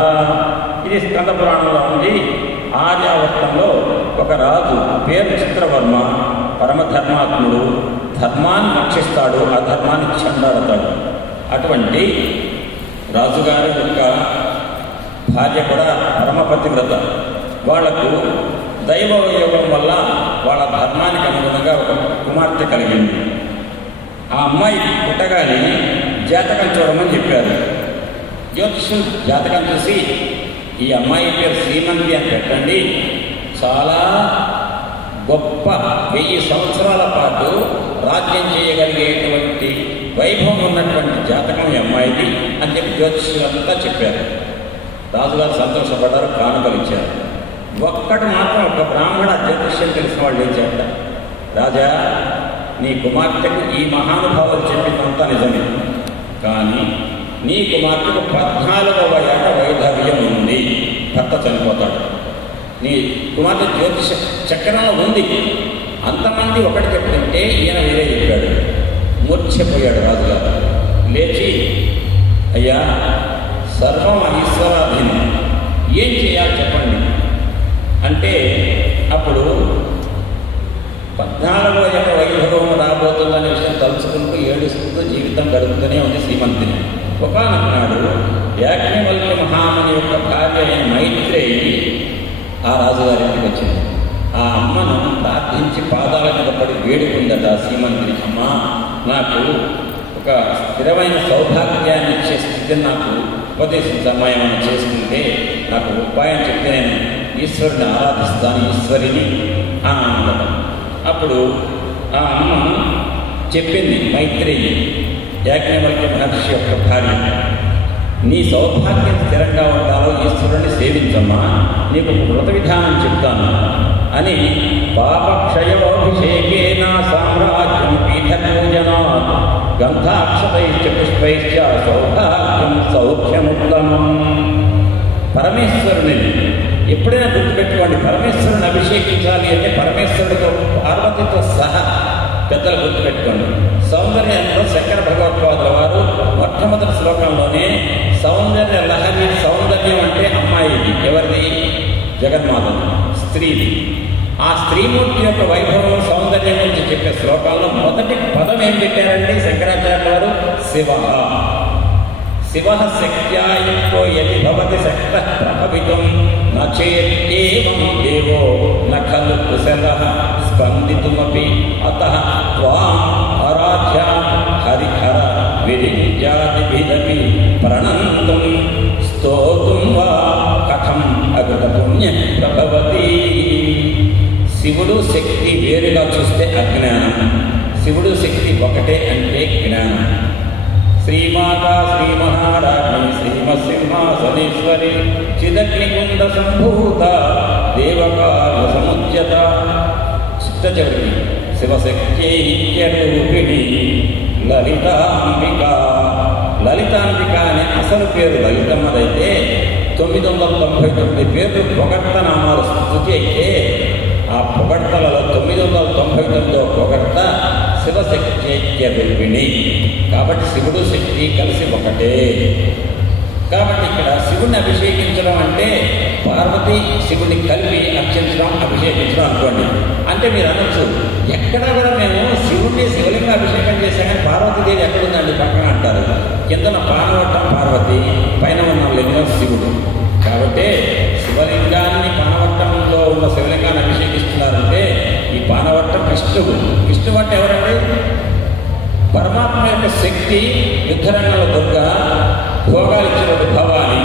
ఇది స్కంద పురాణంలో ఉంది. ఆర్యావర్తంలో ఒక రాజు పేరు చిత్రవర్మ, పరమధర్మాత్ముడు, ధర్మాన్ని రక్షిస్తాడు, అధర్మాన్ని చెండాడతాడు. అటువంటి రాజుగారి యొక్క భార్య కూడా పరమపతివ్రత. వాళ్లకు దైవయోగం వల్ల వాళ్ళ ధర్మానికి అనుగుణంగా ఒక కుమార్తె కలిగింది. ఆ అమ్మాయి పుట్టగానే జాతకం చూడమని చెప్పారు. జ్యోతిష్యం జాతకం చూసి ఈ అమ్మాయి పేరు శ్రీమంతి అని పెట్టండి, చాలా గొప్ప 1000 సంవత్సరాల పాటు రాజ్యం చేయగలిగేటువంటి వైభవం ఉన్నటువంటి జాతకం ఈ అమ్మాయిది అని చెప్పి జ్యోతిష్యులంతా చెప్పారు. రాజుగారు సంతోషపడ్డారు, కానుకలు ఇచ్చారు. ఒక్కటి మాత్రం ఒక బ్రాహ్మణ జ్యోతిష్యం తెలిసిన వాళ్ళు లేచాట. రాజా, నీ కుమార్తెకు ఈ మహానుభావులు చెప్పినంత నిజమే, కానీ నీ కుమార్తెకు 14వ ఏట వైధవ్యం ఉంది, భర్త చనిపోతాడు. నీ కుమార్తె జ్యోతిష చక్రంలో ఉంది. అంతమంది ఒకటి చెప్తుంటే ఈయన వేరే చెప్పాడు. మూర్ఛపోయాడు రాజుగారు. లేచి, అయ్యా సర్వం ఈశ్వరాధీనం, ఏం చేయాలి చెప్పండి అంటే, అప్పుడు 14వ ఏట వైభవం రాబోతుందనే విషయం తలుచుకుంటూ ఏడుస్తూ జీవితం గడుపుతూనే ఉంది శ్రీమంతిని. ఒకనాడు యాజ్ఞవల్క్య మహాముని యొక్క భార్య అయిన మైత్రేయి ఆ రాజుగారి ఇంటికి వచ్చింది. ఆ అమ్మను ప్రార్థించి పాదాల మీద పడి వేడుకుందట శ్రీమంతిని. అమ్మ, నాకు ఒక స్థిరమైన సౌభాగ్యాన్ని ఇచ్చే స్థితిని నాకు ఉపదేశించమ్మా, ఏమైనా చేసుకుంటే నాకు ఉపాయం చెప్తే నేను ఈశ్వరుని ఆరాధిస్తాను, ఈశ్వరిని అని అన్నదట. అప్పుడు ఆ అమ్మ చెప్పింది మైత్రేయి, యాజ్ఞవల్క్య మహర్షి యొక్క భార్య, నీ సౌభాగ్యం స్థిరంగా ఉండాలో ఈశ్వరుని సేవించమ్మా, నీకు వ్రత విధానం చెప్తాను అని. పాపక్షయోభిషేకేన సామ్రాజ్యం పీఠపూజనా గంధాక్షతైశ్చ పుష్పైశ్చ సౌభాగ్యం సౌఖ్యముత్తమం. పరమేశ్వరుని ఎప్పుడైనా గుర్తుపెట్టుకోండి, పరమేశ్వరుని అభిషేకించాలి అంటే పరమేశ్వరుడితో పార్వతితో సహా పెద్దలు గుర్తుపెట్టుకోండి. సౌందర్యంలో శంకర భగవత్పాదుల వారు మొట్టమొదటి శ్లోకంలోనే సౌందర్య లహరి, సౌందర్యం అంటే అమ్మాయిది, ఎవరిది? జగన్మాత, స్త్రీది. ఆ స్త్రీమూర్తి యొక్క వైభవం సౌందర్యం గురించి చెప్పే శ్లోకాల్లో మొదటి పదం ఏం పెట్టారండి శంకరాచార్య వారు? శివ. శివ శక్త్యాయుక్తో యది భవతి శక్త ప్రభవితం నచేత్యేవం దేవో న ఖలు కుశలః స్పందితుమపి అతః త్వాం ఆరాధ్యాం హరిహర విరిజ్యాదిభిదపి ప్రణంతుం స్తోతుం వా కథం అగత పుణ్య ప్రభవతి. శివుడు శక్తి వేరుగా చూస్తే అజ్ఞానం, శివుడు శక్తి ఒకటే అంటే జ్ఞానం. శ్రీమాత శ్రీ మహారాజ్ఞి శ్రీమసింహాసనేశ్వరి చిదగ్నికుండ సంభూత దేవకార్య సముద్యత. చిత్త చివరికి శివశక్త్యై నిత్యరూపిణి లలితాంబిక. లలితాంబిక అనే అసలు పేరు లలితమ్మదైతే 999 పేర్లు పొగట్ట నామాలు స్థుతి అయితే ఆ పొగడ్తలలో 999వ పొగడ్త శివశక్తి రూపిణి. కాబట్టి శివుడు శక్తి కలిసి ఒకటే. కాబట్టి ఇక్కడ శివుడిని అభిషేకించడం అంటే పార్వతి శివుడిని కలిపి అర్చించడం, అభిషేకించడం అనుకోండి. అంటే మీరు అనొచ్చు, ఎక్కడా కూడా మేము శివుడిని శివలింగం అభిషేకం చేశాం కానీ పార్వతీదేవి ఎక్కడుందండి పక్కన అంటారు. కిందన పానవట్టం పార్వతి, పైన ఉన్న లింగం శివుడు. కాబట్టి శివలింగాన్ని పానవట్టంలో ఉన్న శివలింగాన్ని అభిషేకిస్తున్నారంటే ఈ పానవట్టం విష్ణువు. విష్ణువు అంటే ఎవరండి? పరమాత్మ యొక్క శక్తి. యుద్ధరంగంలో దుర్గా, భోగాలు ఇచ్చినట్టు భవాని.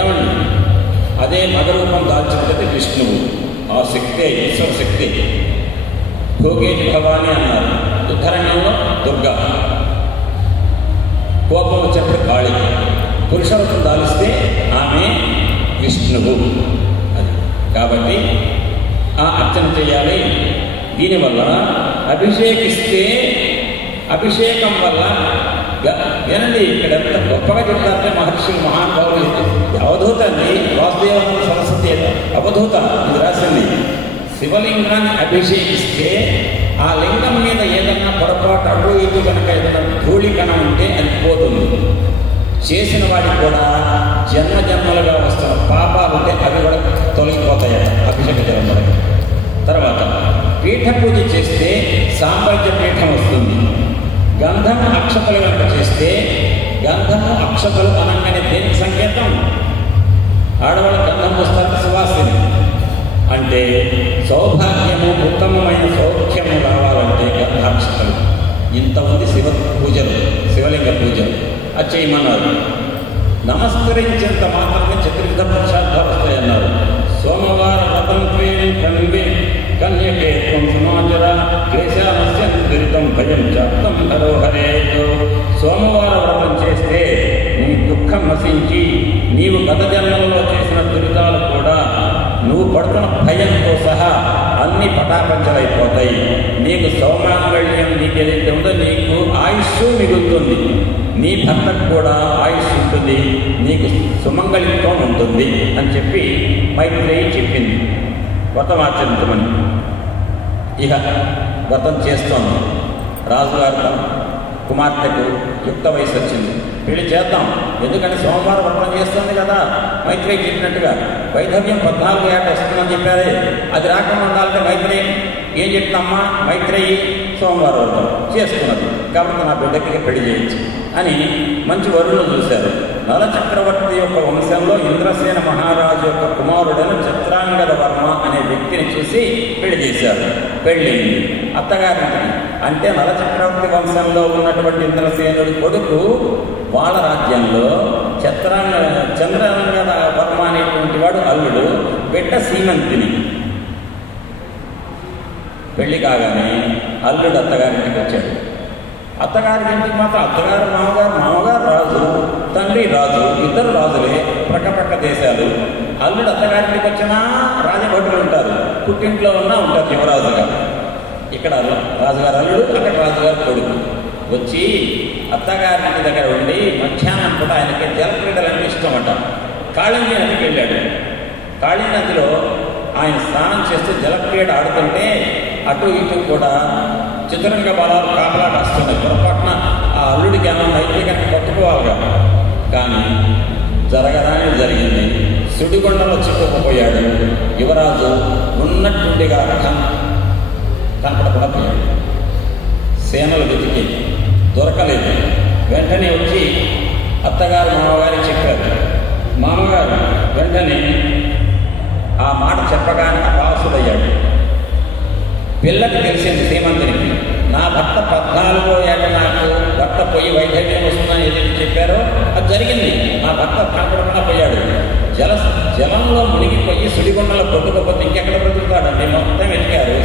ఏమండి? అదే మగరూపం దాల్చినది విష్ణువు. ఆ శక్తే ఈశ్వర శక్తి. భోగేటి భవాని అన్నారు. యుద్ధరంగంలో దుర్గా, కోపం వచ్చినప్పుడు కాళి, పురుషరూపం దాలిస్తే ఆమె విష్ణువు. అది కాబట్టి ఆ అర్చన చేయాలి. దీనివల్ల అభిషేకిస్తే అభిషేకం వల్ల వినండి, ఇక్కడ ఎంత గొప్పగా చెప్తారంటే మహర్షులు, మహానుభావులు. అవధూత అండి, వాసుదేవానంద సరస్వతి అవధూత ఇది రాసింది. శివలింగాన్ని అభిషేకిస్తే ఆ లింగం మీద ఏదన్నా పొరపాటు అటు ఇటు కనుక ఏదైనా ధూళి కణం ఉంటే అది పోతుంది. చేసిన వాడికి కూడా జన్మ జన్మలుగా వస్తున్న పాపాలు ఉంటే అవి కూడా తొలగిపోతాయట అభిషేకించడం వల్ల. తర్వాత పీఠ పూజ చేస్తే సాంబజ్య పీఠం వస్తుంది. గంధం అక్షతలు కనుక చేస్తే, గంధము అక్షతలు అనగానే దేనికి సంకేతం? ఆడవాళ్ళ గంధం వస్తారు సువాసిని అంటే సౌభాగ్యము, ఉత్తమమైన సౌఖ్యము రావాలంటే గంధాక్షతలు. ఇంత ఉంది శివ పూజలు, శివలింగ పూజలు. అది చేయమన్నారు. నమస్కరించేంత మాత్రమే చతుర్విధ పురుషార్థాలు వస్తాయన్నారు. సోమవార వ్రతం కంబి కన్యకే త్వం సమాచర క్లేశాలస్య దురితం భయం చాప్తం హరోహరేతో. సోమవార వ్రతం చేస్తే నీ దుఃఖం నశించి నీవు గత జన్మలలో చేసిన దురితాలు కూడా నువ్వు పడుతున్న భయంతో సహా అన్ని పటాపంచలైపోతాయి. నీకు సౌమాంగళ్యం నీకు ఏదైతే ఉందో నీకు ఆయుష్ మిగులుతుంది. నీ భర్తకు కూడా ఆయుష్ ఉంటుంది, నీకు సుమంగళిత్వం ఉంటుంది అని చెప్పి మైత్రేయి చెప్పింది వ్రతం ఆచరించమని. ఇక వ్రతం చేస్తోంది. రాజుగారు తన కుమార్తెకు యుక్త వయసు వచ్చింది, పెళ్లి చేద్దాం. ఎందుకంటే సోమవారం వ్రతం చేస్తుంది కదా, మైత్రేయి చెప్పినట్టుగా. వైధవ్యం 14 ఏట వస్తుందని చెప్పారే, అది రాకుండా ఉండాలంటే మైత్రేయి ఏం చెప్తామ్మా? మైత్రేయి సోమవారం వ్రతం చేసుకున్నది కాబట్టి నా బిడ్డకి పెళ్లి చేయొచ్చు అని మంచి వరుణులు చూశారు. నల చక్రవర్తి యొక్క వంశంలో ఇంద్రసేన మహారాజు యొక్క కుమారుడైన చిత్రాంగద వర్మ అనే వ్యక్తిని చూసి పెళ్లి చేశారు. పెళ్ళింది అత్తగారికి. అంటే నల చక్రవర్తి వంశంలో ఉన్నటువంటి ఇంద్రసేనుడి కొడుకు వాళ్ళ రాజ్యంలో చంద్రాంగద వర్మ అనేటువంటి వాడు అల్లుడు, బిడ్డ సీమంతిని. పెళ్లి కాగానే అల్లుడు అత్తగారింటికి వచ్చాడు. అత్తగారికి ఇంటికి మాత్రం అత్తగారు మామగారు, మామగారు రాజు, తండ్రి రాజు, ఇద్దరు రాజులే, ప్రక్క దేశాలు. అల్లుడు అత్తగారింటికి వచ్చినా రాజభటులు ఉంటారు, పుట్టింట్లో ఉన్నా ఉంటారు యువరాజుగా. ఇక్కడ రాజుగారు అల్లుడు, అక్కడ రాజుగారు కొడుకు. వచ్చి అత్తగారింటి దగ్గర ఉండి మధ్యాహ్నం పూట ఆయనకి జలక్రీడలంటే ఇష్టమట. కాళింది నదికి వెళ్ళాడు. కాళింది నదిలో ఆయన స్నానం చేస్తూ జలక్రీడ ఆడుతుంటే అటు ఇటు కూడా చతురంగ బలాలు కాపలా కాస్తున్నాయి. పొరపాటున ఆ అల్లుడికి ఏమన్నా అయితే కనుక పట్టుకోవాలిగా. కానీ జరగదానే జరిగింది. సుడిగొండలో చిక్కుకుపోయాడు. యువరాజు ఉన్నట్టుండిగా కనపడకుండా పోయాడు. సేనలు వెతికి దొరకలేదు. వెంటనే వచ్చి అత్తగారు మామగారికి చెప్పారు. మామగారు వెంటనే ఆ మాట చెప్పగానే అపాసుడయ్యాడు. పిల్లకి తెలిసింది సీమంతునికి, నా భర్త 14వ ఏట నాకు భర్త పోయి వైద్యం వస్తుందని ఏదైతే చెప్పారో అది జరిగింది. నా భర్త కనపడకుండా పోయాడు. జలంలో మునిగిపోయి సుడిగొండలో కొట్టుకోపోతే ఇంకెక్కడ బ్రతుకుతాడండి. మొత్తం వెతికారు,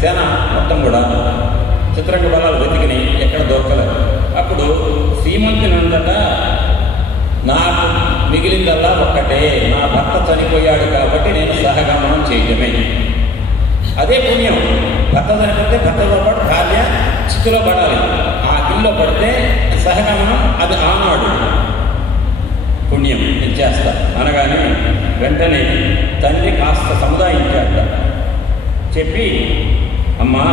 సేన మొత్తం కూడా చిత్రంగ బలాలు వెతికినాయి, ఎక్కడ దొరకలేదు. అప్పుడు సీమంతుని ఉందట, నాకు మిగిలిందల్లా ఒక్కటే, నా భర్త చనిపోయాడు కాబట్టి నేను సహగమనం చేయడమే. అదే పుణ్యం. భర్త చనిపోతే భర్తతో పాటు భార్య చిత్తులో పడాలి. ఆ గిల్లో పడితే సహగమనం, అది ఆనాడు పుణ్యం ఇచ్చేస్తా అనగానే వెంటనే తండ్రి కాస్త సముదాయించాడు. చెప్పి అమ్మా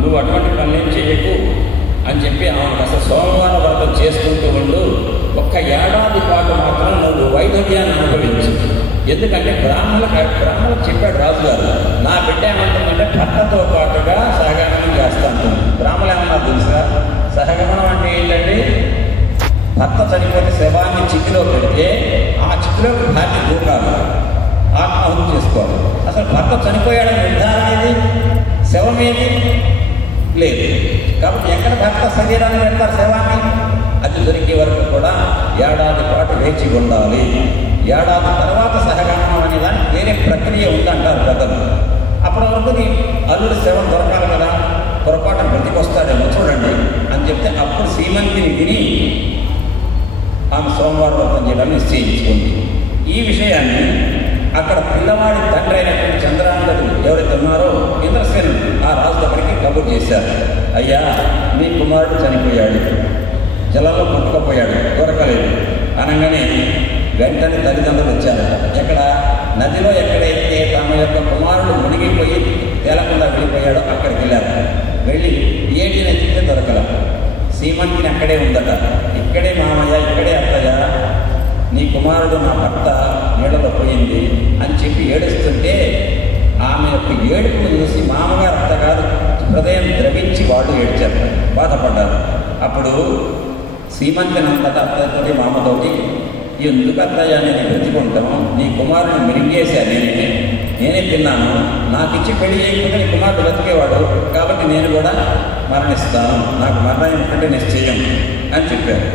నువ్వు అటువంటి పనులేం చేయకు అని చెప్పి ఆమెకు అసలు సోమవారం వ్రతం చేసుకుంటూ ఉండు, ఒక్క ఏడాది పాటు మాత్రం నువ్వు వైధవ్యాన్ని అనుభవించు. ఎందుకంటే బ్రాహ్మణులకు చెప్పాడు రాజుగారు, నా బిడ్డ ఏమంటుందంటే భర్తతో పాటుగా సహగమనం చేస్తా ఉంటుంది. బ్రాహ్మణులు ఏమన్నా తెలుసా? సహగమనం అంటే ఏంటంటే భర్త చనిపోతే శవాన్ని చితిలో పెడితే ఆ చితిలోకి భార్య దూకాలి, ఆత్మహత్య చేసుకోవాలి. అసలు భర్త చనిపోయాడని నిర్ధారణ ఏది? శవం ఏది? లేదు. కాబట్టి ఎక్కడ భర్త శరీరాన్ని పెడతారు శవాన్ని? అది దొరికే వరకు కూడా ఏడాది పాటు వేచి ఉండాలి. ఏడాది తర్వాత సహగమనం అనే దానికి వేరే ప్రక్రియ ఉందంటారు పెద్దలు. అప్పటి వరకు నీ అల్లుడి శవం దొరకాలి కదా, పొరపాటు బ్రతికొస్తాడేమో చూడండి అని చెప్తే అప్పుడు సీమంతిని విని ఆమె సోమవారం వ్రతం చేయడానికి నిశ్చయించుకుంది. ఈ విషయాన్ని అక్కడ పిల్లవాడి తండ్రి అయినటువంటి చంద్రాంగదుడు ఎవరైతే ఉన్నారో ఇంద్రసేనుడు ఆ రాజు దగ్గరికి కబురు చేశారు. అయ్యా, మీ కుమారుడు చనిపోయాడు, జలంలో కొట్టుకుపోయాడు, దొరకలేదు అనగానే వెంటనే తల్లిదండ్రులు వచ్చారట. ఎక్కడ? నదిలో ఎక్కడైతే తమ యొక్క కుమారుడు మునిగిపోయి తేలకుండా వెళ్ళిపోయాడో అక్కడికి వెళ్ళారు. వెళ్ళి ఏటిని ఎత్తితే దొరకల. సీమంతిని అక్కడే ఉందట. ఇక్కడే మామయ్య, ఇక్కడే అత్తయ్య, నీ కుమారుడు నా భర్త నీళ్ళలో పోయింది అని చెప్పి ఏడుస్తుంటే ఆమె యొక్క ఏడుపును చూసి మామగారు అత్తగారు హృదయం ద్రవించి వాళ్ళు ఏడ్చారు, బాధపడ్డారు. అప్పుడు సీమంతినంతటా అత్తతోటి మామతోటి, ఎందుకు అత్తయ్య నేను బ్రతికుంటాము, నీ కుమారుడిని మిరిగేశా, నేనే తిన్నాను, నాకు ఇచ్చి పెళ్లి చేయకపోతే నీ కుమారుడు బ్రతికేవాడు, కాబట్టి నేను కూడా మరణిస్తాను, నాకు మరణం ఏమిటంటే నిశ్చయం అని చెప్పారు.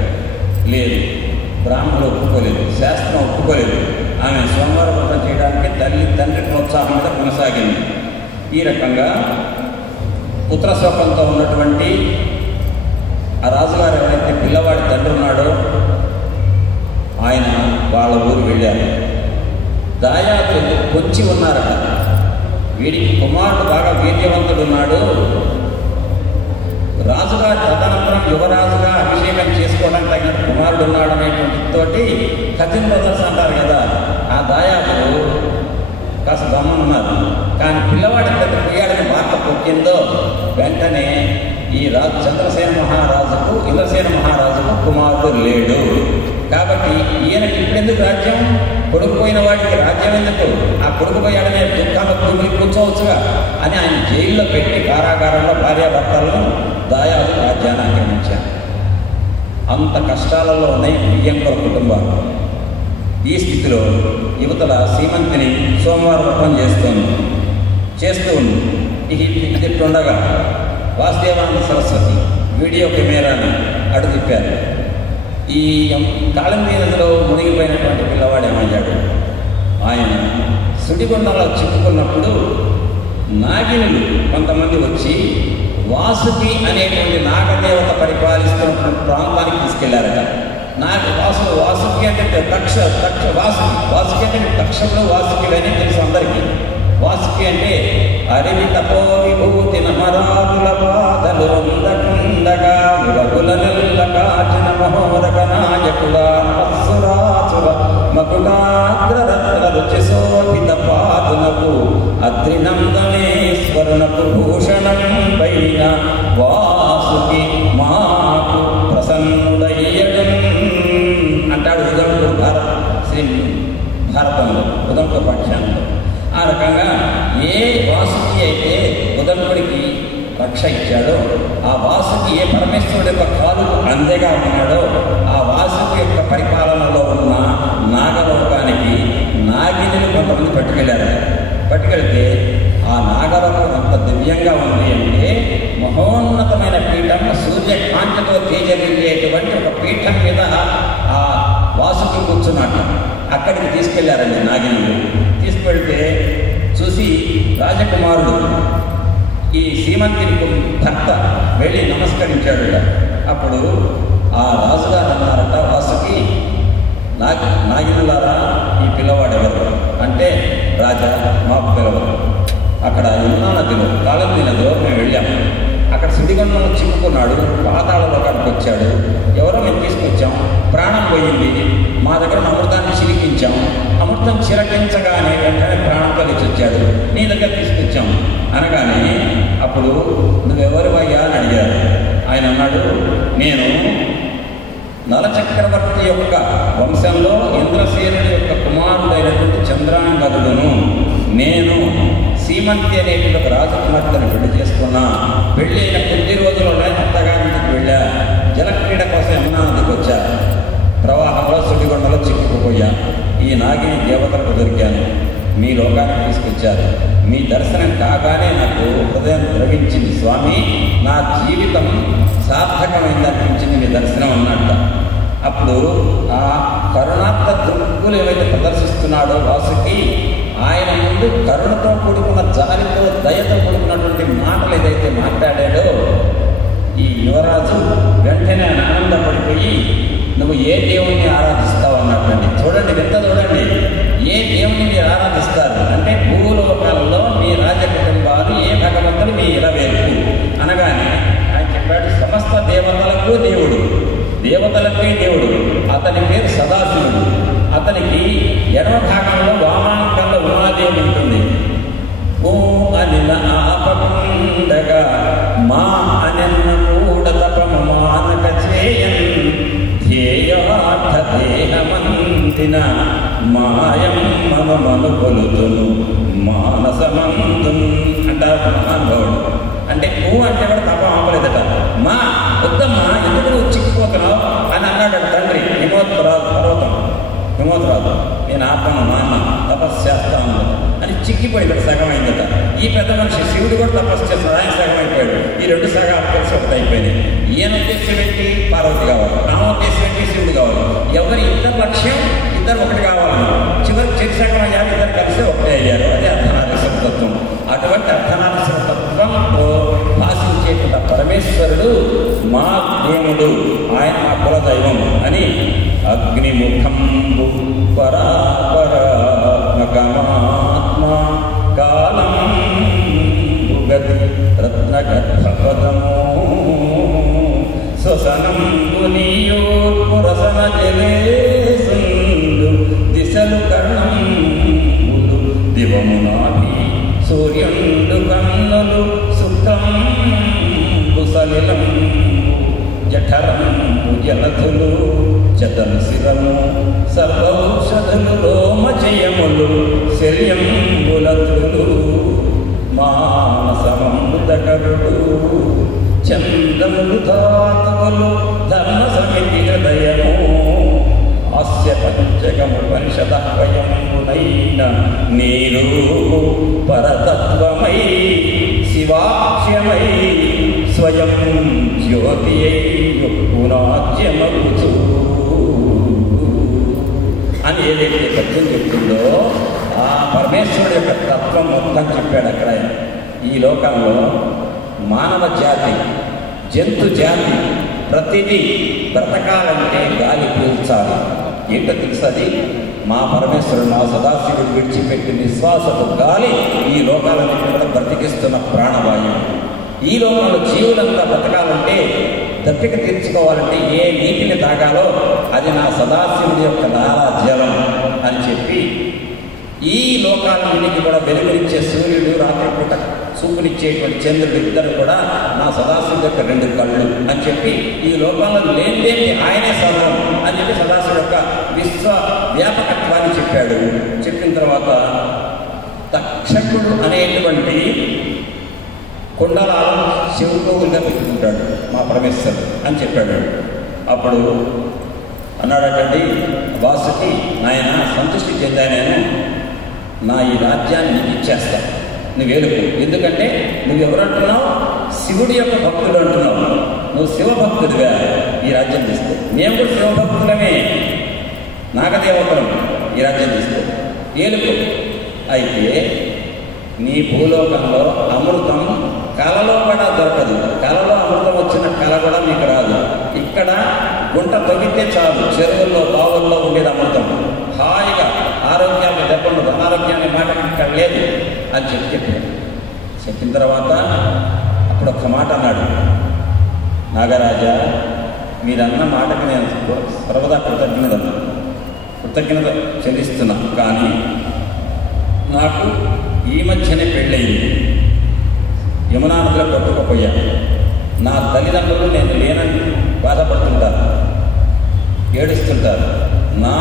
లేదు, బ్రాహ్మణులు ఒప్పుకోలేదు, శాస్త్రం ఒప్పుకోలేదు. ఆమె సోమవార వ్రతం చేయడానికి తండ్రి ప్రోత్సాహం మీద కొనసాగింది. ఈ రకంగా పుత్రశోకంతో ఉన్నటువంటి ఆ రాజుగారు ఎవరైతే పిల్లవాడి తండ్రి ఉన్నాడో ఆయన వాళ్ళ ఊరు వెళ్ళారు. దాయాదులు పొంచి ఉన్నారట. వీడికి కుమారుడు బాగా వీర్యవంతుడు ఉన్నాడు, రాజుగారి తదనంతరం యువరాజుగా అభిషేకం చేసుకోవడానికి తగిన కుమారుడు ఉన్నాడు అనేటువంటి తోటి కథిన్ బ్రదర్స్ అంటారు కదా, ఆ దాయాదులు కాస్త గమనున్నారు. కానీ పిల్లవాడి పెద్ద పోయాడని వార్త పొక్కిందో వెంటనే ఈ రాజు చంద్రసేన మహారాజుకు ఇంద్రసేన మహారాజుకు కుమారుడు లేడు. కాబట్టి ఈయనకి ఇప్పుడెందుకు రాజ్యం? కొడుకు పోయిన వాడికి రాజ్యం ఎందుకు? ఆ కొడుకు పోయాడనే దుఃఖాల భూమిని కూర్చోవచ్చుగా అని ఆయన జైల్లో పెట్టి కారాగారంలో భార్యాభర్తలను దాయాదు రాజ్యాన్ని ఆక్రమించారు. అంత కష్టాలలో ఉన్నాయి బియ్యంకుల కుటుంబాలు. ఈ స్థితిలో యువతల సీమంతిని సోమవారం వ్రతం చేస్తూ ఉంది. ఇట్లుండగా వాసుదేవానంద సరస్వతి వీడియో కెమెరాని అడు తిప్పారు. ఈ కాళంబీ నదిలో మునిగిపోయినటువంటి పిల్లవాడు ఏమయ్యాడు? ఆయన సుడిగుండంలో చిక్కుకున్నప్పుడు నాగినులు కొంతమంది వచ్చి వాసుకి అనేటువంటి నాగదేవత పరిపాలిస్తున్నటువంటి ప్రాంతానికి తీసుకెళ్లారట. వాసుకి అంటే వాసుకి అంటే తక్షకుడు వాసుకి అని తెలుసు అందరికీ. వాసుకి అంటే అరివి తపో విభూతి నమరాజుల బాధలు ఉండకుండగా రఘుల నెల్ల కాచిన మహోదక నాయకుల నమస్సురాసుర మకుటాగ్రరత్న రుచి శోభిత పాదునకు అద్రినందనేశ్వరునకు భూషణం పైన వాసుకి మాకు ప్రసన్నుడయ్యడం అంటాడు ఉదంపూర్ భారతంలో ఉదంపూర్ పాఠ్యాంలో. ఆ రకంగా ఏ వాసుకి అయితే ఉదంపుడికి రక్ష ఇచ్చాడో, ఆ వాసుకి ఏ పరమేశ్వరుడు యొక్క కాలుకు అందేగా ఉన్నాడో, ఆ వాసుకి యొక్క పరిపాలనలో ఉన్న నాగలోకానికి నాగిని కొంతమంది పట్టుకెళ్తే ఆ నాగలోకం అంత దివ్యంగా ఉంది అంటే మహోన్నతమైన పీఠం, సూర్యకాంతితో తేజరిల్లేటువంటి ఒక పీఠం మీద ఆ వాసుకి కూర్చున్నట్టు అక్కడికి తీసుకెళ్లారండి నాగినులు. తీసుకెళ్తే చూసి రాజకుమారుడు ఈ సీమంతిని భర్త వెళ్ళి నమస్కరించాడు. అప్పుడు ఆ రాజుగారు అన్నారట వాసుకి, నాగినులారా ఈ పిల్లవాడు ఎవరు అంటే, రాజా మాకు పిలవరు. అక్కడ యమునా నదిలో కాళంబీ నదిలో మేము వెళ్ళాము. అక్కడ సుడిగుండంలో చిక్కుకున్నాడు, పాతాళలోకానికి వచ్చాడు. ఎవరో మేము తీసుకొచ్చాం, ప్రాణం పోయింది, మా దగ్గర అమృతాన్ని చిలికించాం. అమృతం చిలకించగానే వెంటనే ప్రాణంతో లేచి తీసుకొచ్చాడు, నీ దగ్గర తీసుకొచ్చాం అనగానే అప్పుడు నువ్వెవరివయ్యా అని అడిగారు. ఆయన అన్నాడు, నేను నలచక్రవర్తి యొక్క వంశంలో ఇంద్రసేనుడి యొక్క కుమారుడైనటువంటి చంద్రాంగదుడును. నేను సీమంతి అనేటువంటి ఒక రాజకుమార్తెను పెళ్లి చేసుకున్నా. పెళ్ళి అయిన కొద్ది రోజుల్లోనే అత్తగారింటికి వెళ్ళా. జలక్రీడ కోసం యమునా నదికి వచ్చా. ప్రవాహంలో సుడిగొండలో చిక్కుకుపోయా. ఈ నాగిని దేవతలకు దొరికాను. మీ లోకానికి తీసుకొచ్చారు. మీ దర్శనం కాగానే నాకు హృదయం ద్రవించింది. స్వామి, నా జీవితం సార్థకమైంది అనిపించింది మీ దర్శనం అన్నట్ట. అప్పుడు ఆ కరుణాత్మ దృక్కులు ఏవైతే ప్రదర్శిస్తున్నాడో వాసుకి, ఆయన ముందు కరుణతో కూడుకున్న జాలితో దయతో కూడుకున్నటువంటి మాటలు ఏదైతే మాట్లాడాడో ఈ యువరాజు వెంటనే ఆనందపడిపోయి, నువ్వు ఏ దేవుణ్ణి ఆరాధిస్తావు అన్నట్టండి. చూడండి, ఎంత చూడండి, ఏ దేవుణ్ణి మీరు ఆరాధిస్తారు అంటే భూలోకాలలో మీ రాజ కుటుంబాలు ఏ భగవంతుడు మీ ఇలవేల్పు అనగానే ఆయన చెప్పాడు, సమస్త దేవతలకు దేవుడు, దేవతలకే దేవుడు. అతని పేరు సదాశివుడు. అతనికి ఎడమ భాగంలో వామాంకంలో ఉమాదేవి ఉంటుంది. ఓ అనిల ఆపకుండగా మా అనన్న కూడా తపము మానక చేయన్ ధ్యేయార్థ దేహమంతిన మాయం మనమను కొలుతును మానసమంతున్ అంటారు మహానుభావుడు. అంటే పువ్వు అంటే కూడా తపం ఆపలేదట. మా వద్దమ్మా, ఎందుకు నువ్వు చిక్కిపోతున్నావు అని అన్నాడు తండ్రి. పర్వతం హిమోత్రాదు, నేను ఆపను నాన్న తపస్సు చేస్తాను అని చిక్కిపోయిందట, సగం అయిందట. ఈ పెద్ద మనిషి శివుడు కూడా తపస్సు చేస్తాడు, ఆయన సగం అయిపోయాడు. ఈ రెండు సగాలు కలిసి ఒకటి అయిపోయినాయి. ఈయన ఉద్దేశం ఏంటి? పార్వతి కావాలి. ఆమె ఉద్దేశం ఏంటి? శివుడు కావాలి. ఎవరి ఇద్దరు లక్ష్యం ఇద్దరు ఒకటి కావాలని చివరికి చెరి సగం అయ్యారు, ఇద్దరు కలిసి ఒకటే అయ్యారు. అదే అర్ధనారీశ్వర తత్వం. అటువంటి అర్ధనారీశ్వర తత్వంతో భాషించేటువంటి పరమేశ్వరుడు మా దేవుడు, ఆయన మా కులదైవం అని అగ్నిముఖంబు పరాపరాత్మకమాత్మ కాలం గతి రత్నగర్భపదము శ్వసనంబు నీయోర్పురసన జలేసుండు దిశలు కర్ణంబులు దివమునాభి సూర్యుండు కన్నులు సుఖంబు సలిలంబు జఠరంబు జలధులు చతను శిరము సర్వౌషధులు రోమచయములు శల్యంబులతులు మానసమృతకరుడు చందములు ధాతువులు ధర్మ సమితి హృదయము హాస్య పంచకము పరిషదహ్వయమునైన నీరు పరతత్వమై శివాక్ష్యమై స్వయం జ్యోతి పునాజ్యమగుచు అని ఏదైతే పద్యం చెప్తుందో ఆ పరమేశ్వరుడు యొక్క తత్వం మొత్తం చెప్పాడు అక్కడ. ఈ లోకంలో మానవ జాతి, జంతు జాతి ప్రతిదీ బ్రతకాలంటే గాలి పీల్చాలి. ఏంటో తెలుసది? మా పరమేశ్వరుడు, మా సదాశివుడు విడిచిపెట్టి నిశ్వాసపు గాలి ఈ లోకాలన్నీ కూడా బ్రతికిస్తున్న ప్రాణవాయువు. ఈ లోకంలో జీవులంతా బ్రతకాలంటే, దప్పిక తీర్చుకోవాలంటే ఏ నీటిని తాగాలో అది నా సదాశివుడి యొక్క నారాజ్యం అని చెప్పి, ఈ లోకాలన్నింటికి కూడా వెలుగునిచ్చే సూర్యుడు, రాత్రిపూట చూపునిచ్చేటువంటి చంద్రుడు ఇద్దరు కూడా నా సదాశివుడి యొక్క రెండు కళ్ళు అని చెప్పి, ఈ లోకంలో లేనిదేంటి ఆయనే సర్వం అని చెప్పి సదాశివుడు యొక్క విశ్వ వ్యాపకత్వాన్ని చెప్పాడు. చెప్పిన తర్వాత తక్షకుడు అనేటువంటి కుండలాలను శివుడుగా పెట్టుకుంటాడు మా పరమేశ్వరుడు అని చెప్పాడు. అప్పుడు అన్నాడటండి వాసుకి, నాయన సంతృష్టి చెందా, నేను నా ఈ రాజ్యాన్ని నీకు ఇచ్చేస్తాను, నువ్వు వేలుకు. ఎందుకంటే నువ్వెవరంటున్నావు? శివుడి యొక్క భక్తుడు అంటున్నావు. నువ్వు శివభక్తుడిగా ఈ రాజ్యం తీసుకో. మేము కూడా శివభక్తులమే, నాగదేవతలం. ఈ రాజ్యం తీసుకో, ఏలుకు. అయితే నీ భూలోకంలో అమృతం కలలో కూడా దొరకదు. కలలో అమృతం వచ్చిన కళ కూడా మీకు రాదు. ఇక్కడ గుంట తొగితే చాలు, చెరువుల్లో బావుల్లో ఉండేది అమృతం. హాయిగా ఆరోగ్యాన్ని దెబ్బలు, అనారోగ్యాన్ని మాట ఇక్కడ లేదు అని చెప్పిన తర్వాత అప్పుడు ఒక్క మాట అన్నాడు, నాగరాజా మీరన్న మాటకి నేను సర్వదా కృతజ్ఞత చెల్లిస్తున్నా. కానీ నాకు ఈ మధ్యనే పెళ్ళయింది. యమునా నదిలో కొట్టుకుపోయాను. నా తల్లిదండ్రులు నేను లేనని బాధపడుతుంటారు, ఏడుస్తుంటారు. నా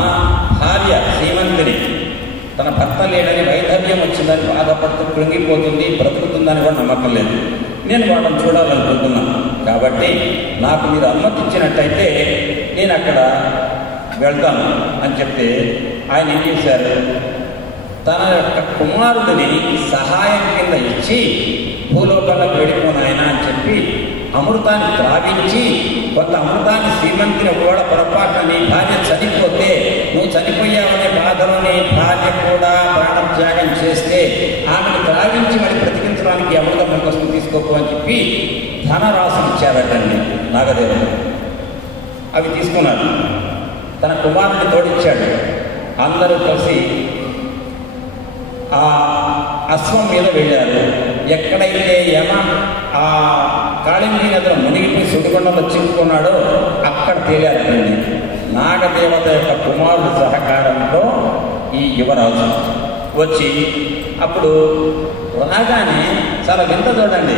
భార్య శ్రీమంతిని తన భర్త లేడని వైధవ్యం వచ్చిందని బాధపడుతూ కృంగిపోతుంది, బ్రతుకుతుందని కూడా నమ్మకం లేదు. నేను వాళ్ళని చూడాలనుకుంటున్నాను. కాబట్టి నాకు మీరు అనుమతించినట్టయితే నేను అక్కడ వెళ్తాను అని చెప్తే ఆయన ఏం చేశారు, తన యొక్క కుమారుడిని సహాయం కింద ఇచ్చి భూలోకంలోకి వెళ్ళిపోనాయన అని చెప్పి అమృతాన్ని త్రావించి కొంత అమృతాన్ని శ్రీమంతిని ఒకవేళ పొరపాటున నీ భార్య చనిపోతే నువ్వు చనిపోయావనే బాధలో నీ భార్య కూడా ప్రాణత్యాగం చేస్తే ఆమెను త్రావించి మరి బ్రతికించడానికి అమృతం కోసం తీసుకోకు అని చెప్పి ధనరాశులు ఇచ్చారటండి నాగదేవుడు. అవి తీసుకున్నాడు, తన కుమారుడిని తోడిచ్చాడు. అందరూ కలిసి ఆ అశ్వం మీద వెళ్ళారు. ఎక్కడైతే యమ ఆ కాళింది నదిలో మునిగిపోయి సుడికొండలో చిక్కుకున్నాడో అక్కడ తేలారండి. నాగదేవత యొక్క కుమారుడు సహకారంతో ఈ యువరాజు వచ్చి అప్పుడు రాగానే చాలా వింత చూడండి,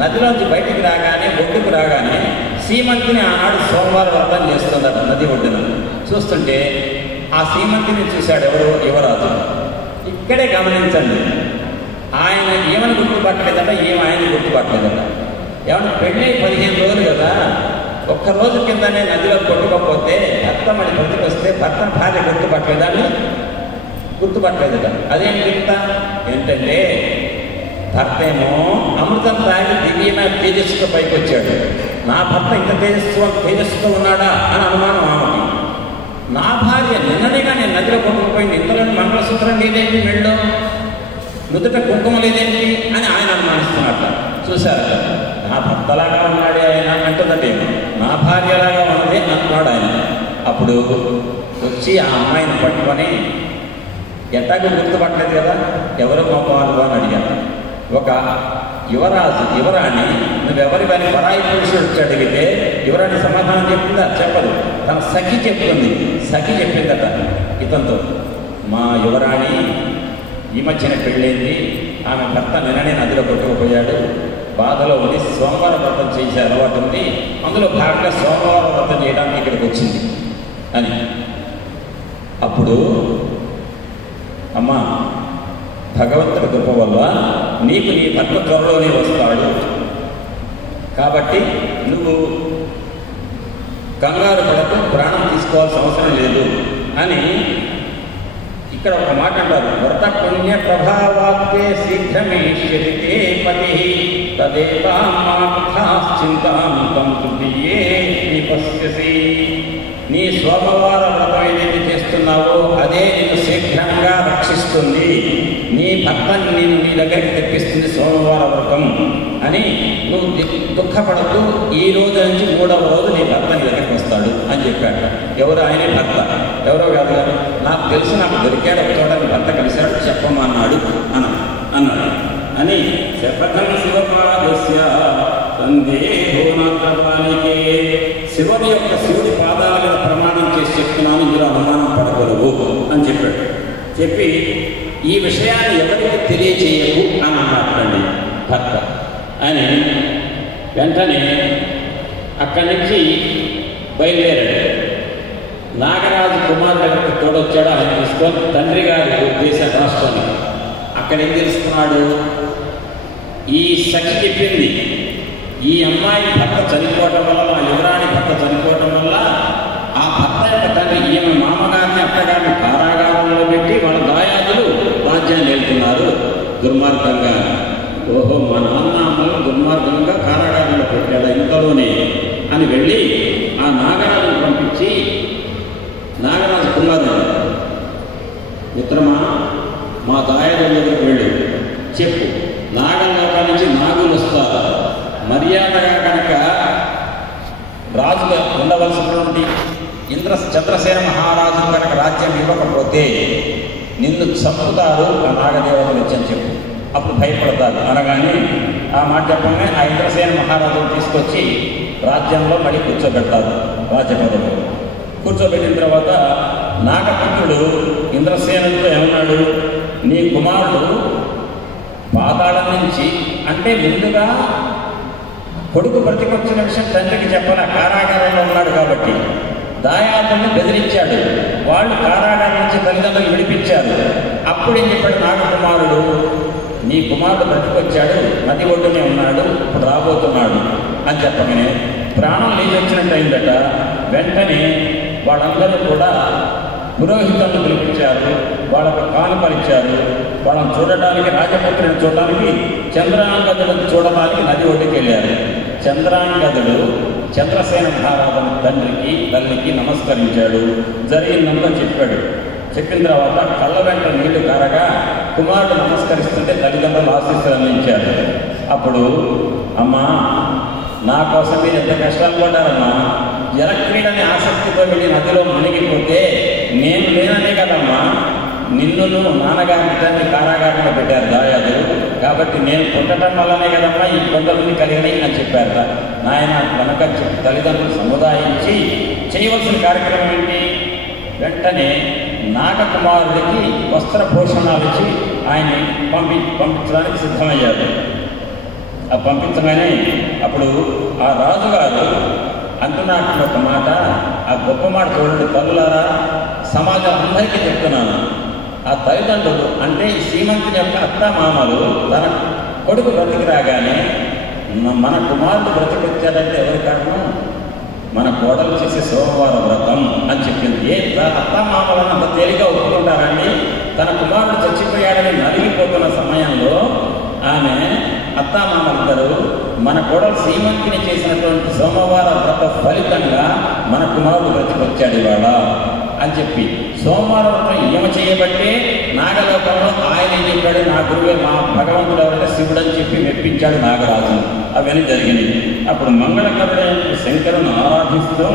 నదిలోంచి బయటికి రాగానే ఒడ్డుకు రాగానే సీమంతిని ఆనాడు సోమవారం వ్రతం చేస్తుందట నది ఒడ్డున. చూస్తుంటే ఆ సీమంతిని చూశాడు ఎవరు, యువరాజు. ఇక్కడే గమనించండి, ఆయన ఏమని గుర్తుపట్టలేదట, ఆయన గుర్తుపట్టలేదట. ఏమన్నా పెళ్ళి 15 రోజులు కదా, ఒక్కరోజు కిందనే నదిలో కొట్టుకోకపోతే భర్త మళ్ళీ బ్రతికొస్తే భర్తను భార్య గుర్తుపట్టలేదని గుర్తుపట్టలేదట. అదేం చెప్తా ఏంటంటే భర్త ఏమో అమృతం తాగి దివ్యమైన తేజస్సుతో పైకి వచ్చాడు. నా భర్త ఇంత తేజస్సుతో ఉన్నాడా అని అనుమానం ఆమెకి. నా భార్య నిన్ననేగా నేను నదిలో కొట్టుకుపోయింది, ఇంతలోని మంగళసూత్రం లేదేంటి, మెళ్ళో నుదుట కుంకుమ లేదేంటి అని ఆయన అనుమానిస్తున్నట్ట. చూశారు, నా భర్తలాగా ఉన్నాడే ఆయన అంటుందంటే నా భార్యలాగా ఉన్నదే అంటున్నాడు ఆయన. అప్పుడు వచ్చి ఆ అమ్మాయిని పట్టుకొని ఎట్టాగో గుర్తుపట్టలేదు కదా, ఎవరు పంపాలి అని అడిగాను. ఒక యువరాజు యువరాణి నువ్వెవరి వారి పరాయి పురుషుడు వచ్చి అడిగితే యువరాణి సమాధానం చెప్తుందా, చెప్పదు. తన సఖి చెప్తుంది. సఖి చెప్పిందట ఇతనితో, మా యువరాణి ఈ మధ్యన పెళ్ళైంది, ఆమె భర్త నిన్ననే నదిలో కొట్టుకుపోయాడు, బాధలో ఉండి సోమవార వ్రతం చేసే అలవాటు ఉంది, అందులో భాగంగా సోమవార వ్రతం చేయడానికి ఇక్కడికి వచ్చింది అని. అప్పుడు అమ్మా, భగవంతుడి కృప వల్ల నీకు నీ భర్త త్వరలోనే వస్తాడు, కాబట్టి నువ్వు కంగారు పడకు, ప్రాణం తీసుకోవాల్సిన అవసరం లేదు అని ఇక్కడ ఒక మాట అంటారు. వ్రత పుణ్య ప్రభావాత్తే శీఘ్రమేష్యతి తే పతి తదేతాంచింతాంతం తృతీయే నిపశ్యసి. నీ సోమవార వ్రతం ఏదైతే చేస్తున్నావో అదే నిన్ను శీఘ్రంగా రక్షిస్తుంది, నీ భర్తని నేను నీ దగ్గరికి తెప్పిస్తుంది సోమవార వ్రతం అని. నువ్వు దుఃఖపడుతూ ఈ రోజు నుంచి 3వ రోజు నీ భర్త నీ దగ్గరికి వస్తాడు అని చెప్పాడు. ఎవరు? ఆయనే భర్త, ఎవరో కాదు గారు. నాకు తెలుసు, నాకు దొరికాడు, ఒక చోట భర్త కలిశాడు, చెప్పమన్నాడు అన్నాడు అని శపథం శివపాదస్య సందేహోనాథపాలికే. శివుడి పాదాల మీద ప్రమాణం చేసి చెప్తున్నాను, మీరు అనుమానం పడగలవు అని చెప్పాడు. చెప్పి ఈ విషయాన్ని ఎవరికి తెలియచేయకు అని అన్నాడండి భర్త అని. వెంటనే అక్కడి నుంచి బయలుదేరాడు. నాగరాజు కుమారుడు దగ్గరికి తోడొచ్చాడు. ఆయన తీసుకొని తండ్రి గారి దేశ రాష్ట్రానికి. అక్కడ ఏం తెలుస్తున్నాడు, ఈ సఖి చెప్పింది, ఈ అమ్మాయి భర్త చనిపోవటం వల్ల, మా యువరాణి భర్త చనిపోవటం వల్ల ఆ భర్త యొక్క తండ్రి ఈమె మామగారిని అత్తగారిని కారాగారంలో పెట్టి వాళ్ళ దాయాదులు రాజ్యాన్ని వెళ్తున్నారు దుర్మార్గంగా. ఓహో, మా నాన్న అమ్మలు దుర్మార్గంగా కారాగారంలో పెట్టాడు ఇంతలోనే అని వెళ్ళి ఆ నాగరాజును పంపించి, నాగరాజు కుమారుడు, మిత్రమా మా దాయాదుల దగ్గరికి వెళ్ళి చెప్పు, నాగలోకాల నుంచి నాగులు వస్తారు, మర్యాదగా కనుక రాజుగా ఉండవలసినటువంటి చంద్రసేన మహారాజు కనుక రాజ్యం ఇవ్వకపోతే నిన్ను చంపుతారు ఆ నాగదేవతలు వచ్చని చెప్పు. అప్పుడు భయపడతారు అనగానే ఆ మాట చెప్పగానే ఆ ఇంద్రసేన మహారాజును తీసుకొచ్చి రాజ్యంలో మళ్ళీ కూర్చోబెడతారు. రాజ్యపదవిలో కూర్చోబెట్టిన తర్వాత నాగపుత్రుడు ఇంద్రసేనుడితో ఏమన్నాడు, నీ కుమారుడు పాతాళం నుంచి, అంటే ముందుగా కొడుకు బ్రతికొచ్చిన విషయం తండ్రికి చెప్పాల, కారాగారంలో ఉన్నాడు కాబట్టి దాయాదుల్ని బెదిరించాడు. వాళ్ళు కారాగారం నుంచి తల్లిదండ్రులు విడిపించారు. అప్పుడు ఏం చెప్పాడు, నాకు కుమారుడు, నీ కుమారుడు బ్రతికొచ్చాడు, నది ఒడ్డునే ఉన్నాడు, ఇప్పుడు రాబోతున్నాడు అని చెప్పగానే ప్రాణం లేచి వచ్చినట్టు అయిందట. వెంటనే వాళ్ళందరూ కూడా పురోహితులను పిలిపించారు, వాళ్ళకు కానుకలిచ్చారు. వాళ్ళని చూడటానికి, రాజపుత్రిని చూడటానికి, చంద్రాంగదులను చూడటానికి నది ఒడ్డుకి వెళ్ళారు. చంద్రాంగదుడు చంద్రసేన మహారాజు తండ్రికి తల్లికి నమస్కరించాడు, జరిగిందంతా చెప్పాడు. చెప్పిన తర్వాత కళ్ళ వెంట నీళ్లు కారగా కుమారుడు నమస్కరిస్తుంటే తల్లిదండ్రులు ఆశీస్సులు అందించారు. అప్పుడు అమ్మా, నా కోసం మీరు ఎంత కష్టాలు పడ్డారమ్మా, జలక్రీడని ఆసక్తితో వెళ్ళి నదిలో మునిగిపోతే నేను లేననే కదమ్మా నిన్ను నాన్నగారి తండ్రి కారాగారంలో పెట్టారు దాయాదు, కాబట్టి నేను పుట్టడం వల్లనే కదమ్మా ఈ కొందరిని కలిగినాయి అని చెప్పారు. నాయన కనుక తల్లిదండ్రులు సముదాయించి చేయవలసిన కార్యక్రమం ఏంటి, వెంటనే నాగకుమారుడికి వస్త్ర భూషణాలు ఇచ్చి ఆయన్ని పంపించడానికి సిద్ధమయ్యారు. ఆ పంపించగానే అప్పుడు ఆ రాజుగారు అంటున్నట్టు ఒక మాట, ఆ గొప్ప మాట చూడండి తల్లులారా, సమాజం అందరికీ చెప్తున్నాను. ఆ తల్లిదండ్రులు అంటే శ్రీమంతుని యొక్క అత్త మామలు తన కొడుకు బ్రతికి రాగానే మన కుమారుడు బ్రతికొచ్చాడంటే ఎవరి కారణం, మన కోడలు చేసే సోమవారం వ్రతం అని చెప్పింది. అత్త మామలను అంత తేలిగా ఒప్పుకుంటారని తన కుమారుడు చచ్చిపోయాడని నలిగిపోతున్న సమయంలో ఆమె అత్తామామలిద్దరు మన కోడలు శ్రీమంతిని చేసినటువంటి సోమవార వ్రత ఫలితంగా మన కుమారుడు బ్రతికొచ్చాడు ఇవాళ అని చెప్పి సోమవార వ్రతం ఏమ చేయబట్టే నాగలోకంలో ఆయన ఏం చెప్పాడు, నా గురువే మా భగవంతుడు ఎవరైతే శివుడు అని చెప్పి మెప్పించాడు నాగరాజు. అవన్నీ జరిగినాయి. అప్పుడు మంగళకరుడైన శంకరుని ఆరాధిస్తూ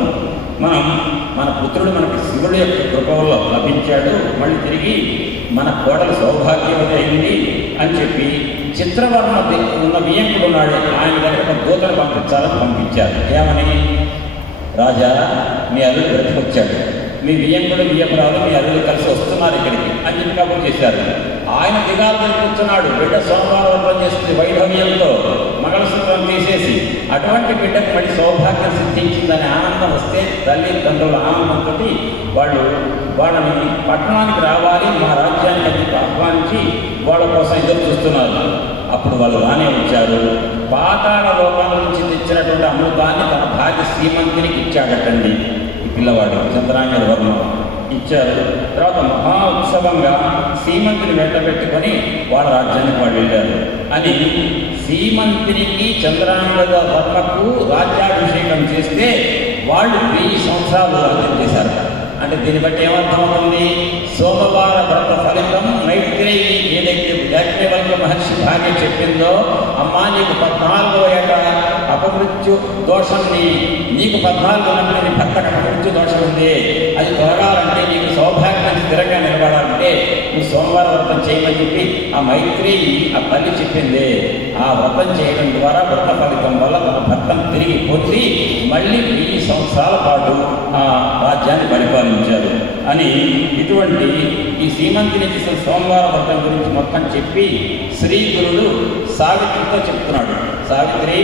మన పుత్రుడు మనకి శివుడు యొక్క కృపలో లభించాడు, మళ్ళీ తిరిగి మన కోడలు సౌభాగ్యవతి అయింది అని చెప్పి చిత్రవర్ణ ఉన్న వియంకుడు ఉన్నాడు, ఆయన దగ్గర దూతను పంపించాలని పంపించారు. ఏమని, రాజా మీ అల్లుడు బ్రతికొచ్చాడు, మీ వియంకుడు వియ్యపురాలు మీ అల్లుడు కలిసి వస్తున్నారు ఇక్కడికి అని చెప్పి కబురు చేశారు. ఆయన దిగాలు కూర్చున్నాడు, బిడ్డ సోమవారం వ్రతం చేస్తుంది వైఢవ్యంతో మంగళసూత్రం తీసేసి, అటువంటి బిడ్డకు మళ్ళీ సౌభాగ్యం సిద్ధించిందని ఆనందం వస్తే తల్లిదండ్రుల ఆనందంతో వాళ్ళని పట్టణానికి రావాలి, మా రాజ్యానికి అది ఆహ్వానించి వాళ్ళ కోసం ఎదురు చూస్తున్నారు. అప్పుడు వాళ్ళు రానే వచ్చారు. పాతాళ లోకాల నుంచి తెచ్చినటువంటి అమృతాన్ని తన భార్య శ్రీమంతునికి ఇచ్చాడటండి ఈ పిల్లవాడు చంద్రాంగ వర్ణం ఇచ్చారు. తర్వాత మహా ఉత్సవంగా శ్రీమంతుని వెంట పెట్టుకొని వాళ్ళ రాజ్యానికి వాళ్ళు వెళ్ళారు అని శ్రీమంతునికి చంద్రాంగద వర్మకు రాజ్యాభిషేకం చేస్తే వాళ్ళు 1000 సంవత్సరాలు రాజ్యం చేశారు. అంటే దీన్ని బట్టి ఏమర్థమవుతుంది, సోమవార వ్రత ఫలితం మైత్రేయి ఏదైతే యాజ్ఞవల్క్య మహర్షి భార్య చెప్పిందో, అమ్మా నీకు 14వ ఏట అపమృత్యు దోషం నీకు 14 ఉన్నప్పుడు నీ భర్తకు అపమృత్యు దోషం ఉంది, అది తొలగాలంటే నీకు సౌభాగ్యం స్థిరంగా నిలబడాలంటే నువ్వు సోమవార వ్రతం చేయమని చెప్పి ఆ మైత్రేయి ఆ తల్లి చెప్పింది. ఆ వ్రతం చేయడం ద్వారా వ్రత ఫలితం వల్ల తన భర్తను తిరిగి పొంది మళ్ళీ 1000 సంవత్సరాల పాటు ఆ రాజ్యాన్ని పరిపాలించారు అని ఇటువంటి ఈ శ్రీమంతిని చేసిన సోమవార వ్రతం గురించి మొత్తం చెప్పి శ్రీగురుడు సావిత్రితో చెప్తున్నాడు. సావిత్రి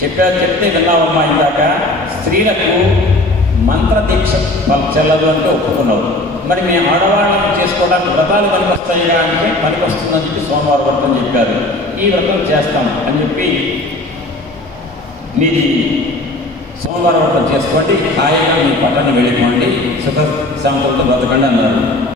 చెప్తే విన్నావమ్మా, ఇందాక స్త్రీలకు మంత్రదీక్ష చెల్లదు అంటే ఒప్పుకున్నావు, మరి మేము ఆడవాళ్ళని చేసుకోవడానికి వ్రతాలు పనికొస్తాయిగా అంటే పనికొస్తుందని చెప్పి సోమవార వ్రతం చెప్పారు. ఈ వ్రతం చేస్తాం అని చెప్పి మీది సోమవార వ్రతం చేసుకోండి, హాయిగా మీ పట్టణం వెళ్ళిపోండి, సుఖ సంతృప్తి బతకండి అన్నారు.